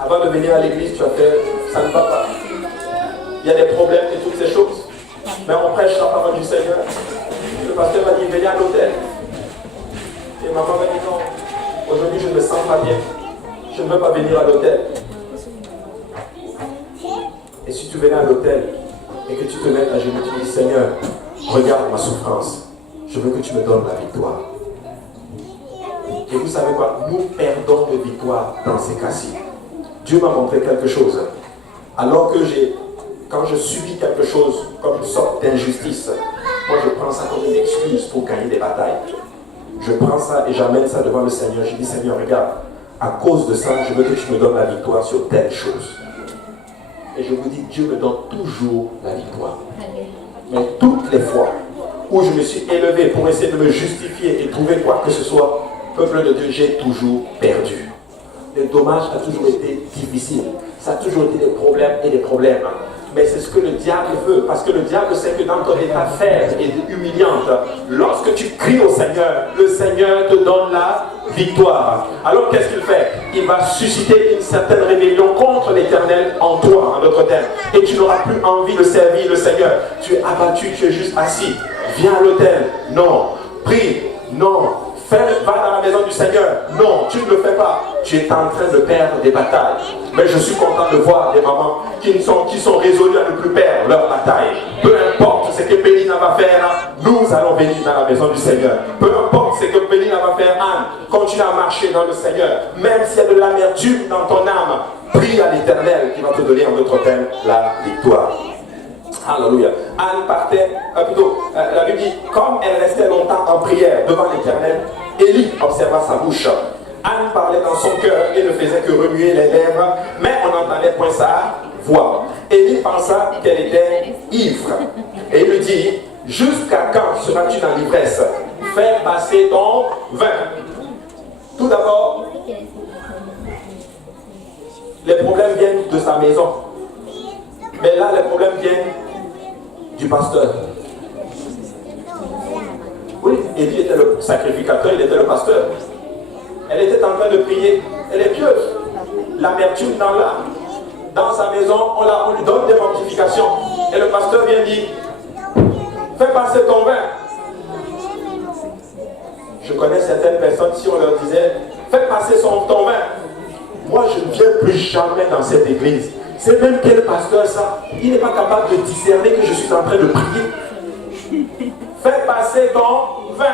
Avant de venir à l'église, tu as fait, ça ne va pas. Il y a des problèmes et toutes ces choses. Mais on prêche la parole du Seigneur. Le pasteur m'a dit, venez à l'hôtel. Et maman m'a dit, non, aujourd'hui je ne me sens pas bien. Je ne veux pas venir à l'hôtel. Et si tu venais à l'hôtel et que tu te mets à genoux, tu dis, Seigneur, regarde ma souffrance. Je veux que tu me donnes la victoire. Et vous savez quoi? Nous perdons de victoire dans ces cas-ci. Dieu m'a montré quelque chose. Alors que quand je subis quelque chose comme une sorte d'injustice, moi je prends ça comme une excuse pour gagner des batailles. Je prends ça et j'amène ça devant le Seigneur. Je dis, Seigneur, regarde, à cause de ça, je veux que tu me donnes la victoire sur telle chose. Et je vous dis, Dieu me donne toujours la victoire. Mais toutes les fois où je me suis élevé pour essayer de me justifier et trouver quoi que ce soit, peuple de Dieu, j'ai toujours perdu. Le dommage a toujours été difficile. Ça a toujours été des problèmes et des problèmes. Mais c'est ce que le diable veut, parce que le diable sait que dans ton état faible et humiliante, lorsque tu cries au Seigneur, le Seigneur te donne la victoire. Alors qu'est-ce qu'il fait? Il va susciter une certaine rébellion contre l'Éternel en toi, en d'autres termes. Et tu n'auras plus envie de servir le Seigneur. Tu es abattu, tu es juste assis. Viens à l'autel. Non. Prie. Non. Va dans la maison du Seigneur. Non, tu ne le fais pas. Tu es en train de perdre des batailles. Mais je suis content de voir des mamans qui sont résolues à ne plus perdre leur bataille. Peu importe ce que Pénina va faire, nous allons venir dans la maison du Seigneur. Peu importe ce que Pénina va faire, Anne, continue à marcher dans le Seigneur. Même s'il y a de l'amertume dans ton âme, prie à l'Éternel qui va te donner en d'autres termes la victoire. Alléluia. Anne partait, la Bible dit, comme elle restait longtemps en prière devant l'Éternel, Élie observa sa bouche. Anne parlait dans son cœur et ne faisait que remuer les lèvres, mais on n'entendait point sa voix. Élie pensa qu'elle était ivre. Et il lui dit, jusqu'à quand seras-tu dans l'ivresse? Fais passer ton vin. Tout d'abord, les problèmes viennent de sa maison. Mais là, les problèmes viennent du pasteur. Oui, Élie était le sacrificateur, il était le pasteur. Elle était en train de prier. Elle est pieuse. L'amertume dans l'âme. Dans sa maison, on lui donne des mortifications. Et le pasteur vient dire, fais passer ton vin. Je connais certaines personnes, si on leur disait, fais passer ton vin. Moi, je ne viens plus jamais dans cette église. C'est même quel pasteur ça? Il n'est pas capable de discerner que je suis en train de prier. Fais passer ton vin.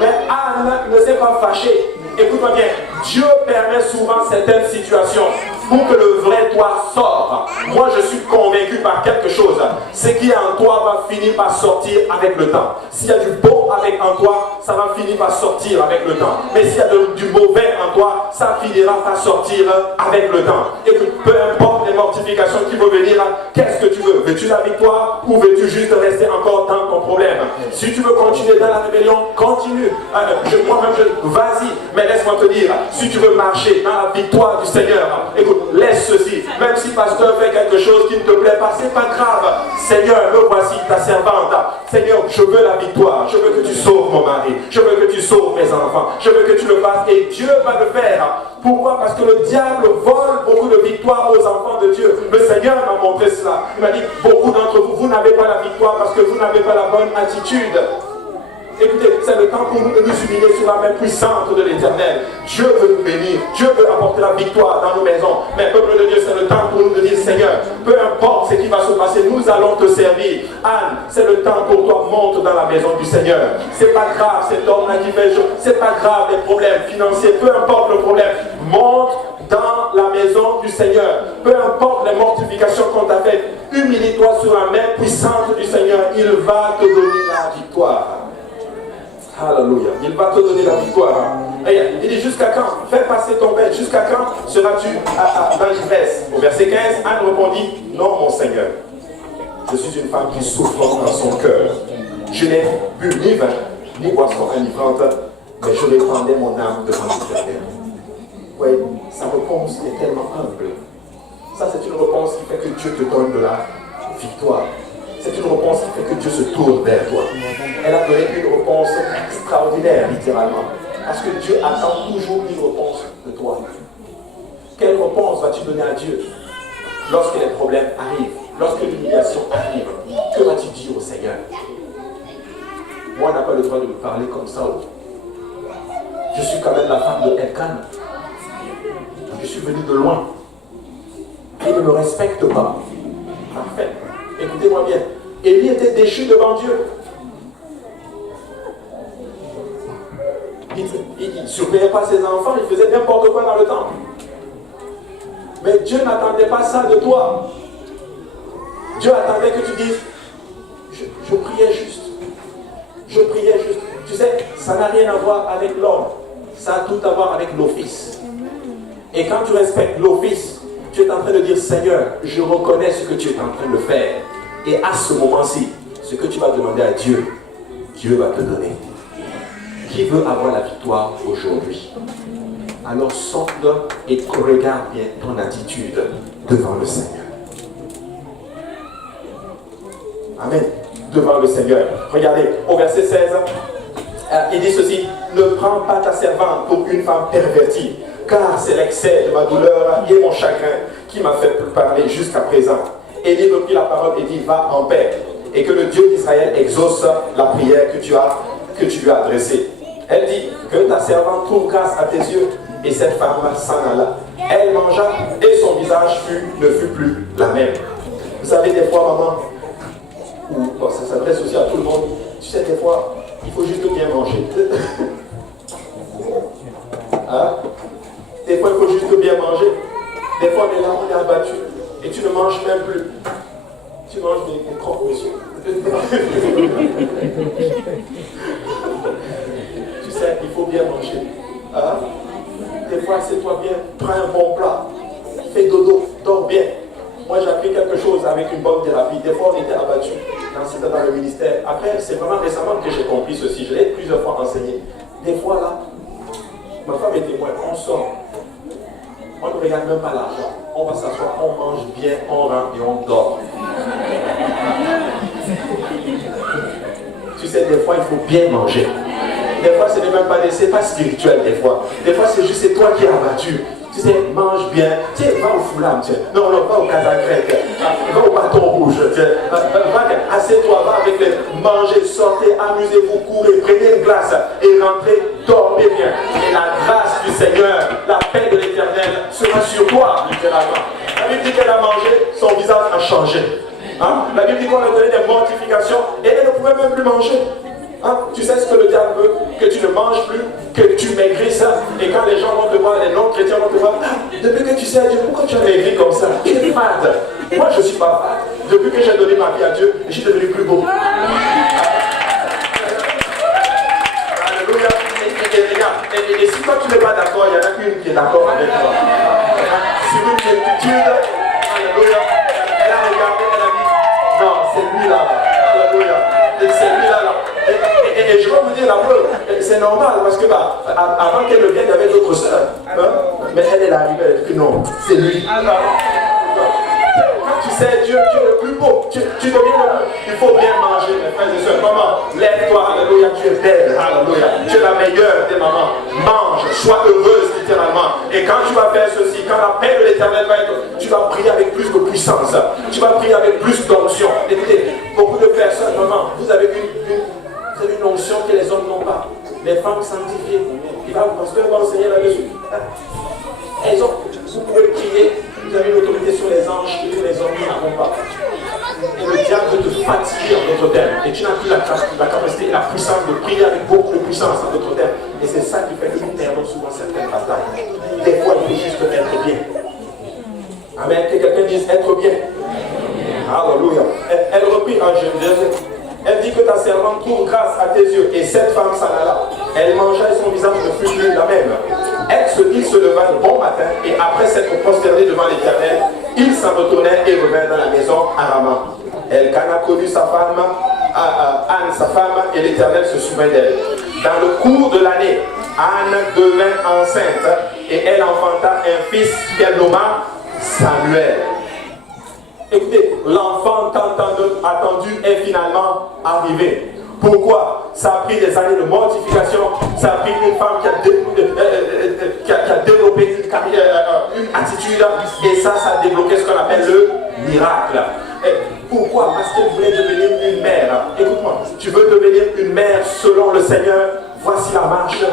Mais Anne ne s'est pas fâchée. Écoute-moi bien, Dieu permet souvent certaines situations pour que le vrai toi sorte. Moi, je suis convaincu par quelque chose. Ce qui est en toi va finir par sortir avec le temps. S'il y a du bon en toi, ça va finir par sortir avec le temps. Mais s'il y a du mauvais en toi, ça finira par sortir avec le temps. Et que peu importe les mortifications qui vont venir, qu'est-ce que tu veux? Veux-tu la victoire ou veux-tu juste rester encore dans ton problème? Si tu veux continuer dans la rébellion, continue. Vas-y. Mais laisse-moi te dire, si tu veux marcher dans la victoire du Seigneur, écoute, laisse ceci. Même si pasteur fait quelque chose qui ne te plaît pas, c'est pas grave. Seigneur, me voici ta servante. Seigneur, je veux la victoire. Je veux que tu sauves mon mari. Je veux que tu sauves mes enfants. Je veux que tu le fasses et Dieu va le faire. Pourquoi? Parce que le diable vole beaucoup de victoires aux enfants de Dieu. Le Seigneur m'a montré cela. Il m'a dit, beaucoup d'entre vous, vous n'avez pas la victoire parce que vous n'avez pas la bonne attitude. Écoutez, c'est le temps pour nous de nous humilier sur la main puissante de l'Éternel. Dieu veut nous bénir. Dieu veut apporter la victoire dans nos maisons. Mais peuple de Dieu, c'est le temps pour nous de dire, Seigneur, peu importe ce qui va se passer, nous allons te servir. Anne, c'est le temps pour toi, monte dans la maison du Seigneur. C'est pas grave cet homme-là qui fait chaud. C'est pas grave les problèmes financiers. Peu importe le problème. Monte dans la maison du Seigneur. Peu importe les mortifications qu'on t'a faites. Humilie-toi sur la main puissante du Seigneur. Il va te donner la victoire. Alléluia. Il va te donner la victoire. Il dit jusqu'à quand? Fais passer ton vin. Jusqu'à quand seras-tu dans l'ivresse? Au verset 15, Anne répondit, non mon Seigneur. Je suis une femme qui souffre dans son cœur. Je n'ai bu ni vin, ni boisson enivrante, mais je répandais mon âme devant l'Éternel. Oui, sa réponse est tellement humble. Ça, c'est une réponse qui fait que Dieu te donne de la victoire. C'est une réponse qui fait que Dieu se tourne vers toi. Elle a donné une réponse extraordinaire, littéralement. Parce que Dieu attend toujours une réponse de toi. Quelle réponse vas-tu donner à Dieu lorsque les problèmes arrivent, lorsque l'humiliation arrive? Que vas-tu dire au Seigneur? Moi, on n'a pas le droit de me parler comme ça. Je suis quand même la femme de Elkanah. Je suis venu de loin. Il ne me respecte pas. Parfait. Écoutez-moi bien. Élie était déchu devant Dieu. Il ne surveillait pas ses enfants, il faisait n'importe quoi dans le temple. Mais Dieu n'attendait pas ça de toi. Dieu attendait que tu dises, je priais juste. Je priais juste. Tu sais, ça n'a rien à voir avec l'homme. Ça a tout à voir avec l'office. Et quand tu respectes l'office, tu es en train de dire, Seigneur, je reconnais ce que tu es en train de faire. Et à ce moment-ci, ce que tu vas demander à Dieu, Dieu va te donner. Qui veut avoir la victoire aujourd'hui? Alors sonde et regarde bien ton attitude devant le Seigneur. Amen. Devant le Seigneur. Regardez, au verset 16, il dit ceci, ne prends pas ta servante pour une femme pervertie, car c'est l'excès de ma douleur et mon chagrin qui m'a fait parler jusqu'à présent. Élie reprit la parole et dit, va en paix, et que le Dieu d'Israël exauce la prière que tu lui as adressée. Elle dit, que ta servante trouve grâce à tes yeux, et cette femme s'en alla. Elle mangea, et son visage ne fut plus la même. Vous savez, des fois, maman, ou ça s'adresse aussi à tout le monde, tu sais, des fois, il faut juste bien manger. Hein? Des fois, il faut juste bien manger. Des fois, on est là, on est abattu. Et tu ne manges même plus. Tu manges des crocs, monsieur. Tu sais, il faut bien manger. Hein? Des fois, assieds-toi bien, prends un bon plat. Fais dodo, dors bien. Moi, j'ai appris quelque chose avec une bonne thérapie. Des fois, on était abattu dans le ministère. Après, c'est vraiment récemment que j'ai compris ceci. Je l'ai plusieurs fois enseigné. Des fois, là, ma femme est témoin, on sort. On ne regarde même pas l'argent. On va s'asseoir, on mange bien, on rentre et on dort. Tu sais, des fois, il faut bien manger. Des fois, ce n'est même pas, c'est pas spirituel, des fois. Des fois, c'est juste toi qui es abattu. Tu sais, mange bien. Tu sais, va au foulam, tu sais. Non, va au casagrec. Va au bâton rouge. Tu sais. Assieds-toi, va avec les... Mangez, sortez, amusez-vous, courez, prenez une glace et rentrez, dormez bien. Et la grâce du Seigneur, la paix de l'Éternel sera sur toi, littéralement. La Bible dit qu'elle a mangé, son visage a changé. Hein? La Bible dit qu'on a donné des mortifications et elle ne pouvait même plus manger. Hein? Tu sais ce que le diable veut? Que tu ne manges plus, que tu maigrisses. Et quand les gens vont te voir, les non-chrétiens vont te voir, depuis que tu sais Dieu, pourquoi tu as maigri comme ça? Tu es fade. Moi, je ne suis pas fade. Depuis que j'ai donné ma vie à Dieu, je suis devenu plus beau. Alléluia. Et si toi tu n'es pas d'accord, il y en a qu'une qui est d'accord avec toi. Sur une multitude, alléluia, elle a regardé, elle a dit, non, c'est lui là. Alléluia. C'est lui là. Et je vais vous dire la preuve, c'est normal parce que avant qu'elle ne vienne, il y avait d'autres sœurs. Hein? Mais elle est arrivée, elle dit que non, c'est lui. Quand tu sais Dieu, tu es le plus beau, tu deviens le plus. Il faut bien manger, mes frères et sœurs. Maman, lève-toi, alléluia, tu es belle, alléluia. Tu es la meilleure des mamans. Mange, sois heureuse littéralement. Et quand tu vas faire ceci, quand la paix de l'Éternel va être, tu vas prier avec plus de puissance. Tu vas prier avec plus d'onction. Écoutez, beaucoup de personnes, maman, vous avez une onction que les hommes n'ont pas. Les femmes sanctifiées. Parce qu'elles vont enseigner là-dessus. Vous pouvez prier, vous avez une autorité sur les anges que les hommes n'ont pas. Et le diable veut te fatiguer en d'autres termes. Et tu n'as plus la capacité et la puissance de prier avec beaucoup de puissance en d'autres termes. Et c'est ça qui fait que nous perdons souvent certaines batailles. Des fois, il faut juste être bien. Amen. Que quelqu'un dise être bien. Alléluia. Elle reprit en Genèse. Elle dit que ta servante trouve grâce à tes yeux. Et cette femme s'en alla. Elle mangea et son visage ne fut plus la même. Il se leva le bon matin et après s'être prosterné devant l'Éternel, il s'en retournait et revint dans la maison à Rama. Elkana connut sa femme, Anne sa femme, et l'Éternel se souvint d'elle. Dans le cours de l'année, Anne devint enceinte et elle enfanta un fils qu'elle nomma Samuel. Écoutez, l'enfant tant attendu est finalement arrivé. Pourquoi? Ça a pris des années de mortification, ça a pris une femme qui a développé une attitude, et ça a débloqué ce qu'on appelle le miracle. Et pourquoi? Parce qu'elle voulait devenir une mère. Écoute-moi, tu veux devenir une mère selon le Seigneur, voici la marche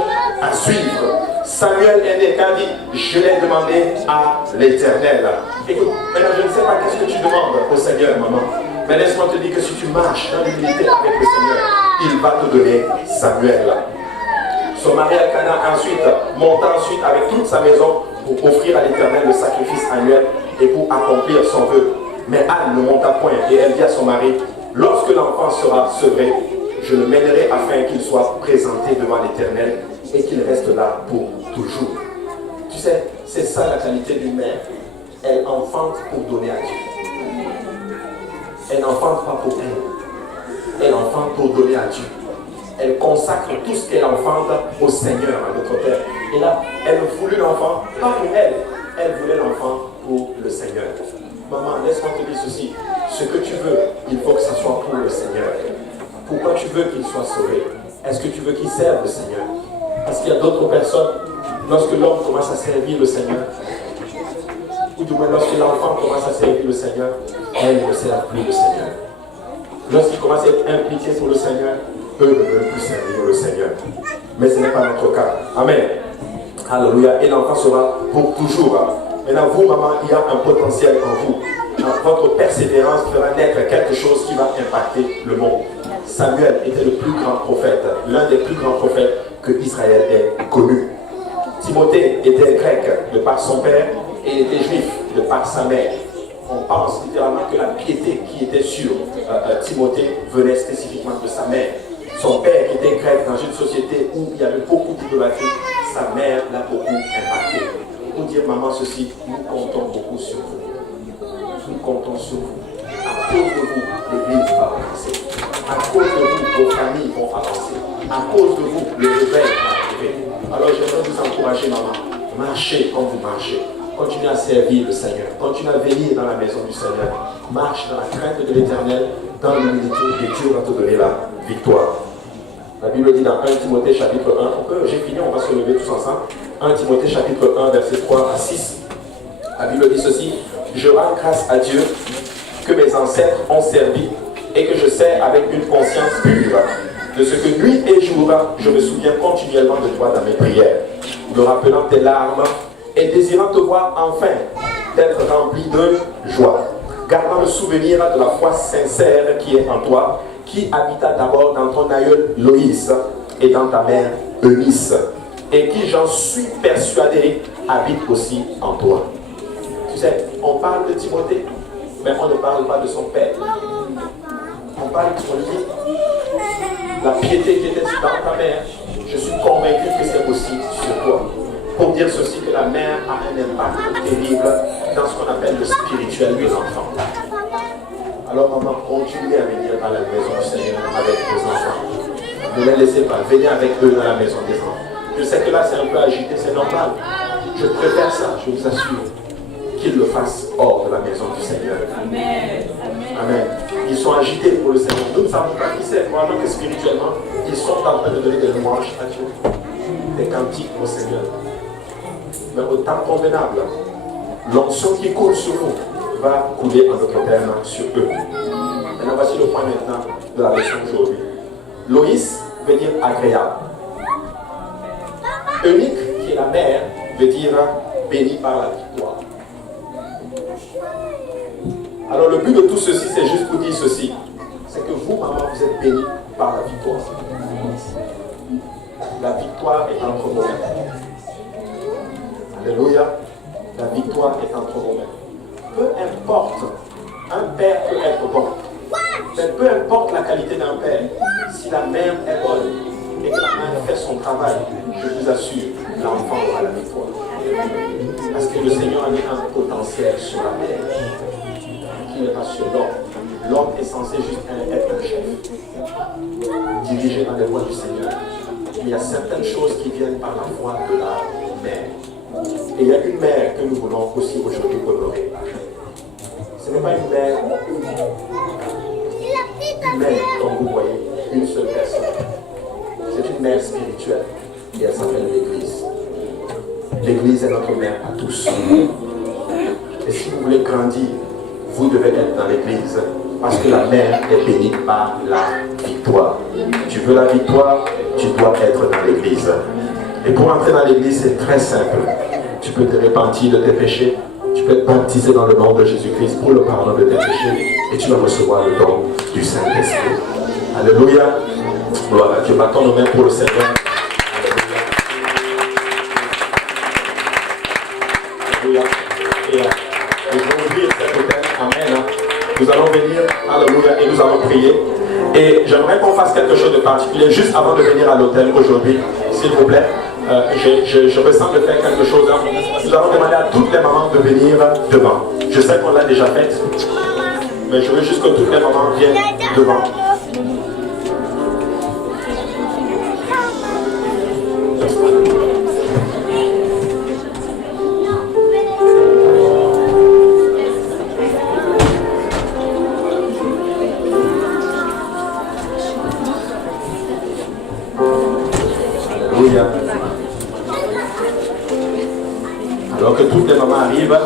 à suivre. Samuel est né, quand dit, je l'ai demandé à l'Éternel. Écoute, maintenant je ne sais pas qu'est-ce que tu demandes au Seigneur, maman. Mais laisse-moi te dire que si tu marches dans l'humilité avec le Seigneur, il va te donner Samuel. Son mari Elkana monta ensuite avec toute sa maison pour offrir à l'Éternel le sacrifice annuel et pour accomplir son vœu. Mais Anne ne monta point et elle dit à son mari, lorsque l'enfant sera sevré, je le mènerai afin qu'il soit présenté devant l'Éternel et qu'il reste là pour toujours. Tu sais, c'est ça la qualité d'une mère. Elle enfante pour donner à Dieu. Elle n'enfante pas pour elle. Elle enfante pour donner à Dieu. Elle consacre tout ce qu'elle enfante au Seigneur, à notre Père. Et là, elle voulut l'enfant, pas pour elle. Elle voulait l'enfant pour le Seigneur. Maman, laisse-moi te dire ceci. Ce que tu veux, il faut que ça soit pour le Seigneur. Pourquoi tu veux qu'il soit sauvé? Est-ce que tu veux qu'il serve le Seigneur? Parce qu'il y a d'autres personnes, lorsque l'homme commence à servir le Seigneur, ou du moins lorsque l'enfant commence à servir le Seigneur, elle ne sert plus le Seigneur. Lorsqu'il commence à être impliqué pour le Seigneur, eux ne veulent plus servir le Seigneur. Mais ce n'est pas notre cas. Amen. Alléluia. Et l'enfant sera pour toujours. Maintenant, vous, maman, il y a un potentiel en vous. Votre persévérance fera naître quelque chose qui va impacter le monde. Samuel était le plus grand prophète, l'un des plus grands prophètes que Israël ait connu. Timothée était grec de par son père et il était juif de par sa mère. On pense littéralement que la piété qui était sur Timothée venait spécifiquement de sa mère. Son père était grec dans une société où il y avait beaucoup d'idolâtrie. Sa mère l'a beaucoup impacté. Pour dire maman ceci, nous comptons beaucoup sur vous. Nous comptons sur vous. À cause de vous, l'Église va avancer. À cause de vous, vos familles vont avancer. À cause de vous, le réveil va arriver. Alors j'aimerais vous encourager, maman. Marchez comme vous marchez. Continuez à servir le Seigneur. Continuez à venir dans la maison du Seigneur. Marche dans la crainte de l'Éternel, dans l'humilité, et Dieu va te donner la victoire. La Bible dit dans 1 Timothée chapitre 1, j'ai fini, on va se lever tous ensemble. 1 Timothée chapitre 1, versets 3 à 6. La Bible dit ceci, je rends grâce à Dieu que mes ancêtres ont servi et que je sers avec une conscience pure, de ce que nuit et jour, je me souviens continuellement de toi dans mes prières, me rappelant tes larmes et désirant te voir enfin, d'être rempli de joie, gardant le souvenir de la foi sincère qui est en toi, qui habita d'abord dans ton aïeul Loïs et dans ta mère Eunice, et qui, j'en suis persuadé, habite aussi en toi. Tu sais, on parle de Timothée, mais on ne parle pas de son père. On parle de Timothée, la piété qui était dans ta mère. Je suis convaincu que c'est aussi sur toi. Pour dire ceci, que la mère a un impact terrible dans ce qu'on appelle le spirituel de l'enfant. Alors maman, continuez à venir dans la maison du Seigneur avec vos enfants. Ne les laissez pas, venez avec eux dans la maison des enfants. Je sais que là c'est un peu agité, c'est normal. Je préfère ça, je vous assure, qu'ils le fassent hors de la maison du Seigneur. Amen. Amen. Ils sont agités pour le Seigneur. Nous ne savons pas qui c'est. Probablement que spirituellement, ils sont en train de donner des louanges à Dieu, des cantiques au Seigneur. Mais au temps convenable, l'onction qui coule sur nous va couler en notre terme sur eux. Maintenant, voici le point maintenant de la leçon d'aujourd'hui. Loïs veut dire agréable. Eunique, qui est la mère, veut dire béni par la victoire. Alors le but de tout ceci, c'est juste pour dire ceci. C'est que vous, maman, vous êtes bénis par la victoire. La victoire est entre vos mains. Alléluia. La victoire est entre vos mains. Peu importe, un père peut être bon. Mais peu importe la qualité d'un père, si la mère est bonne et que la mère fait son travail, je vous assure, l'enfant aura la victoire. Parce que le Seigneur a mis un potentiel sur la mère qui n'est pas sur l'homme. L'homme est censé juste être un chef, dirigé dans les voies du Seigneur. Mais il y a certaines choses qui viennent par la voie de la mère. Et il y a une mère que nous voulons aussi aujourd'hui honorer. Ce n'est pas une mère, comme vous voyez, une seule personne. C'est une mère spirituelle et elle s'appelle l'Église. L'Église est notre mère à tous. Et si vous voulez grandir, vous devez être dans l'Église parce que la mère est bénie par la victoire. Tu veux la victoire, tu dois être dans l'Église. Et pour entrer dans l'Église, c'est très simple. Tu peux te repentir de tes péchés. Tu peux être baptisé dans le nom de Jésus-Christ pour le pardon de tes péchés. Et tu vas recevoir le don du Saint-Esprit. Alléluia. Gloire à Dieu. Battons nos mains pour le Seigneur. Alléluia. Et je vais ouvrir cet hôtel. Amen. nous allons venir, alléluia, et nous allons prier. Et j'aimerais qu'on fasse quelque chose de particulier juste avant de venir à l'hôtel aujourd'hui, s'il vous plaît. Je ressens de faire quelque chose. Nous allons demander à toutes les mamans de venir devant. Je sais qu'on l'a déjà fait, mais je veux juste que toutes les mamans viennent devant. Alléluia. Alors que toutes les mamans arrivent,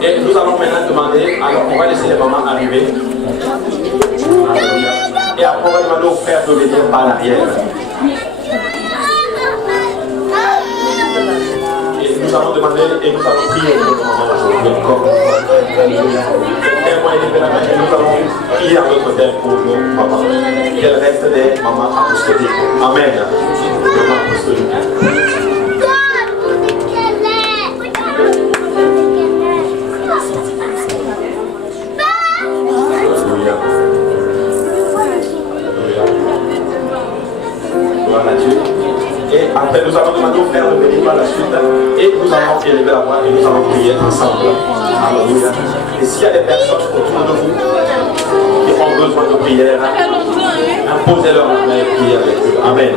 et nous allons maintenant demander, alors on va laisser les mamans arriver. Alléluia. Et après on va demander aux frères de venir par l'arrière. Et nous allons demander et nous allons prier pour nos mamans aujourd'hui. Alléluia. Et moi élever la main et nous allons prier à notre Père pour nos mamans. Qu'elles restent des mamans apostoliques. Amen. Maman apostolique. Et après, nous allons demander aux frères de venir par la suite. Et nous allons élever la voix et nous allons prier ensemble. Alléluia. Et s'il y a des personnes autour de vous qui ont besoin de prière, imposez-leur la main et priez avec eux. Amen.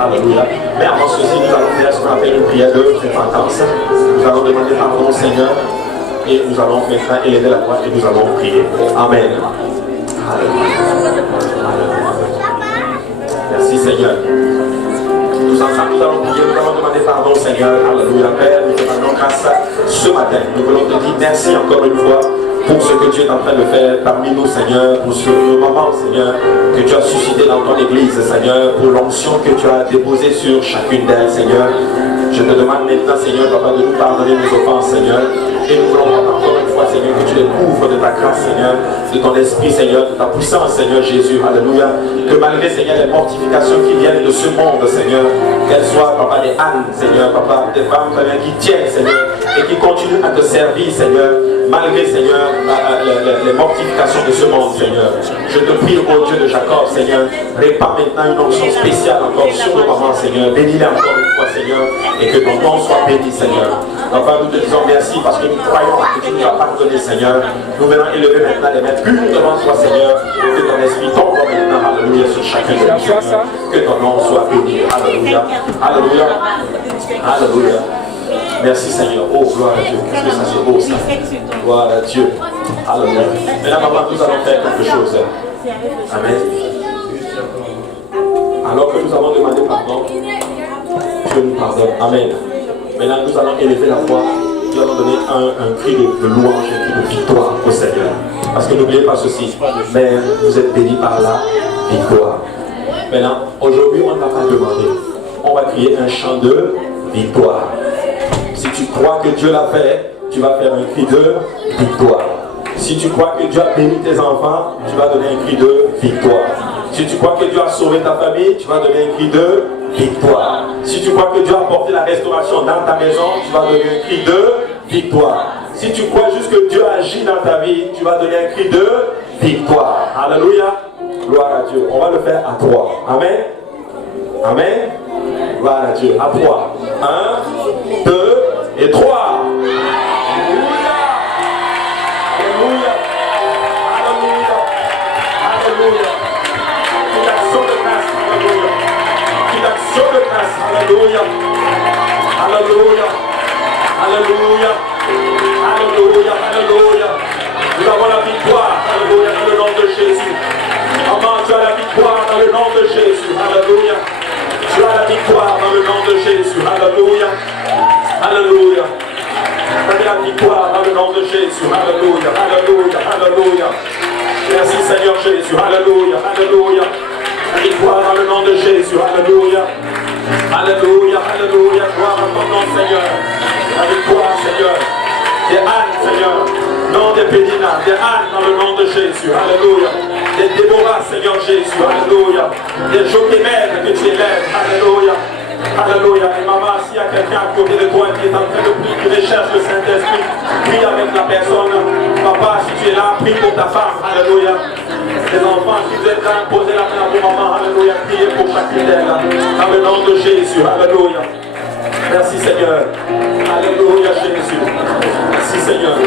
Alléluia. Mais avant ceci, nous allons faire ce qu'on appelle une prière de repentance. Nous allons demander pardon au Seigneur. Et nous allons maintenant élever la voix et nous allons prier. Amen. Alléluia. Merci Seigneur. Nous ensemble, nous allons prier, nous allons demander pardon au Seigneur. Alléluia. Père, nous te demandons grâce ce matin. Nous voulons te dire merci encore une fois pour ce que Dieu est en train de faire parmi nous, Seigneur, pour ce moment, Seigneur, que tu as suscité dans ton Église, Seigneur, pour l'onction que tu as déposée sur chacune d'elles, Seigneur. Je te demande maintenant, Seigneur, Papa, de nous pardonner nos offenses, Seigneur. Et nous voulons encore une fois, Seigneur, que tu les couvres de ta grâce, Seigneur, de ton esprit, Seigneur, de ta puissance, Seigneur Jésus. Alléluia. Que malgré, Seigneur, les mortifications qui viennent de ce monde, Seigneur, qu'elles soient, Papa, des ânes, Seigneur, Papa, des femmes, Seigneur, qui tiennent, Seigneur, et qui continuent à te servir, Seigneur, malgré, Seigneur, les mortifications de ce monde, Seigneur. Je te prie, au Dieu de Jacob, Seigneur, répand maintenant une onction spéciale encore sur nos mamans, Seigneur. Bénis-les encore une fois, Seigneur, et que ton nom soit béni, Seigneur. Papa, nous te disons merci parce que nous croyons que tu nous as pardonné, Seigneur. Nous venons élever maintenant les mains pures devant toi, Seigneur. Que ton esprit tombe maintenant, alléluia, sur chacun de nous, Seigneur. Que ton nom soit béni, alléluia. Alléluia. Alléluia. Merci Seigneur. Oh, gloire à Dieu. Qu'est-ce que ça c'est beau ça. Gloire à Dieu. Alléluia. Maintenant, maman, nous allons faire quelque chose. Amen. Alors que nous avons demandé pardon, Dieu nous pardonne. Amen. Maintenant, nous allons élever la voix. Nous allons donner un cri de louange, un cri de victoire au Seigneur. Parce que n'oubliez pas ceci. Mais vous êtes bénis par la victoire. Maintenant, aujourd'hui, on ne va pas demander. On va crier un chant de victoire. Si tu crois que Dieu l'a fait, tu vas faire un cri de victoire. Si tu crois que Dieu a béni tes enfants, tu vas donner un cri de victoire. Si tu crois que Dieu a sauvé ta famille, tu vas donner un cri de victoire. Si tu crois que Dieu a apporté la restauration dans ta maison, tu vas donner un cri de victoire. Si tu crois juste que Dieu agit dans ta vie, tu vas donner un cri de victoire. Alléluia. Gloire à Dieu. On va le faire à 3. Amen. Amen. Gloire à Dieu. À 3. 1, 2 et 3. Alléluia. Alléluia. Alléluia. Alléluia. Une action de grâce. Alléluia. Une action de grâce. Alléluia. Alléluia. Alléluia. Alléluia. Alléluia. Nous avons la victoire. Alléluia. Dans le nom de Jésus. Maman, tu as la victoire dans le nom de Jésus. Alléluia. Tu as la victoire dans le nom de Jésus. Alléluia. Alléluia. Tu as la victoire dans le nom de Jésus. Alléluia. Alléluia. Alléluia. Merci Seigneur Jésus. Alléluia. Alléluia. La victoire dans le nom de Jésus. Alléluia. Alléluia. Alléluia. Gloire à ton nom Seigneur. La victoire Seigneur. Des ânes Seigneur. Non des Pédina. Des ânes dans le nom de Jésus. Alléluia. Des Déborah, Seigneur Jésus, alléluia. Des Jokémènes que tu élèves, alléluia. Alléluia. Et maman, s'il y a quelqu'un à côté de toi qui est en train de prier, qui recherche le Saint-Esprit, prie avec la personne. Papa, si tu es là, prie prie pour ta femme, alléluia. Les enfants qui vous êtes là, posez la main à vos mamans, alléluia. Priez pour chacune d'elles, dans le nom de Jésus, alléluia. Merci Seigneur. Alléluia Jésus. Merci Seigneur.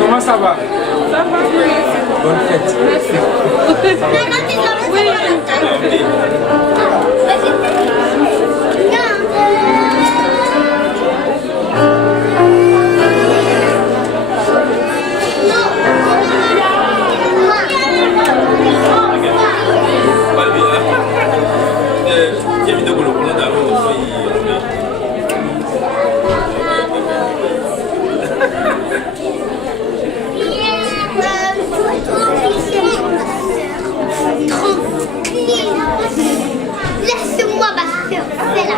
Comment ça va? Ça va, oui. Bonne fête. Laisse-moi ma soeur, c'est là.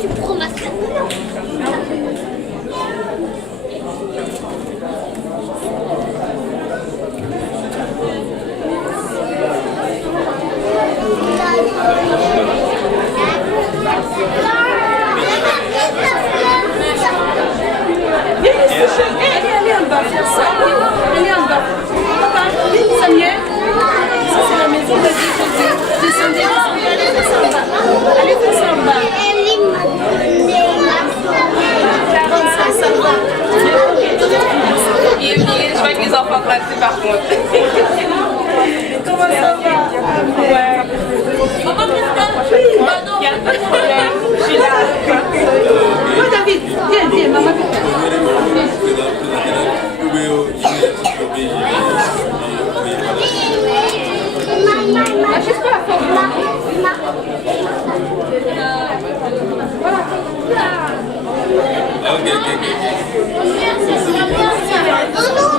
Tu prends ma soeur. Je vois que les enfants pratiquent par contre. Comment ça va? Ouais. Maman, il y a pas de problème. Je suis là. Oh David, viens, maman. Juste pas la forme. Oh non!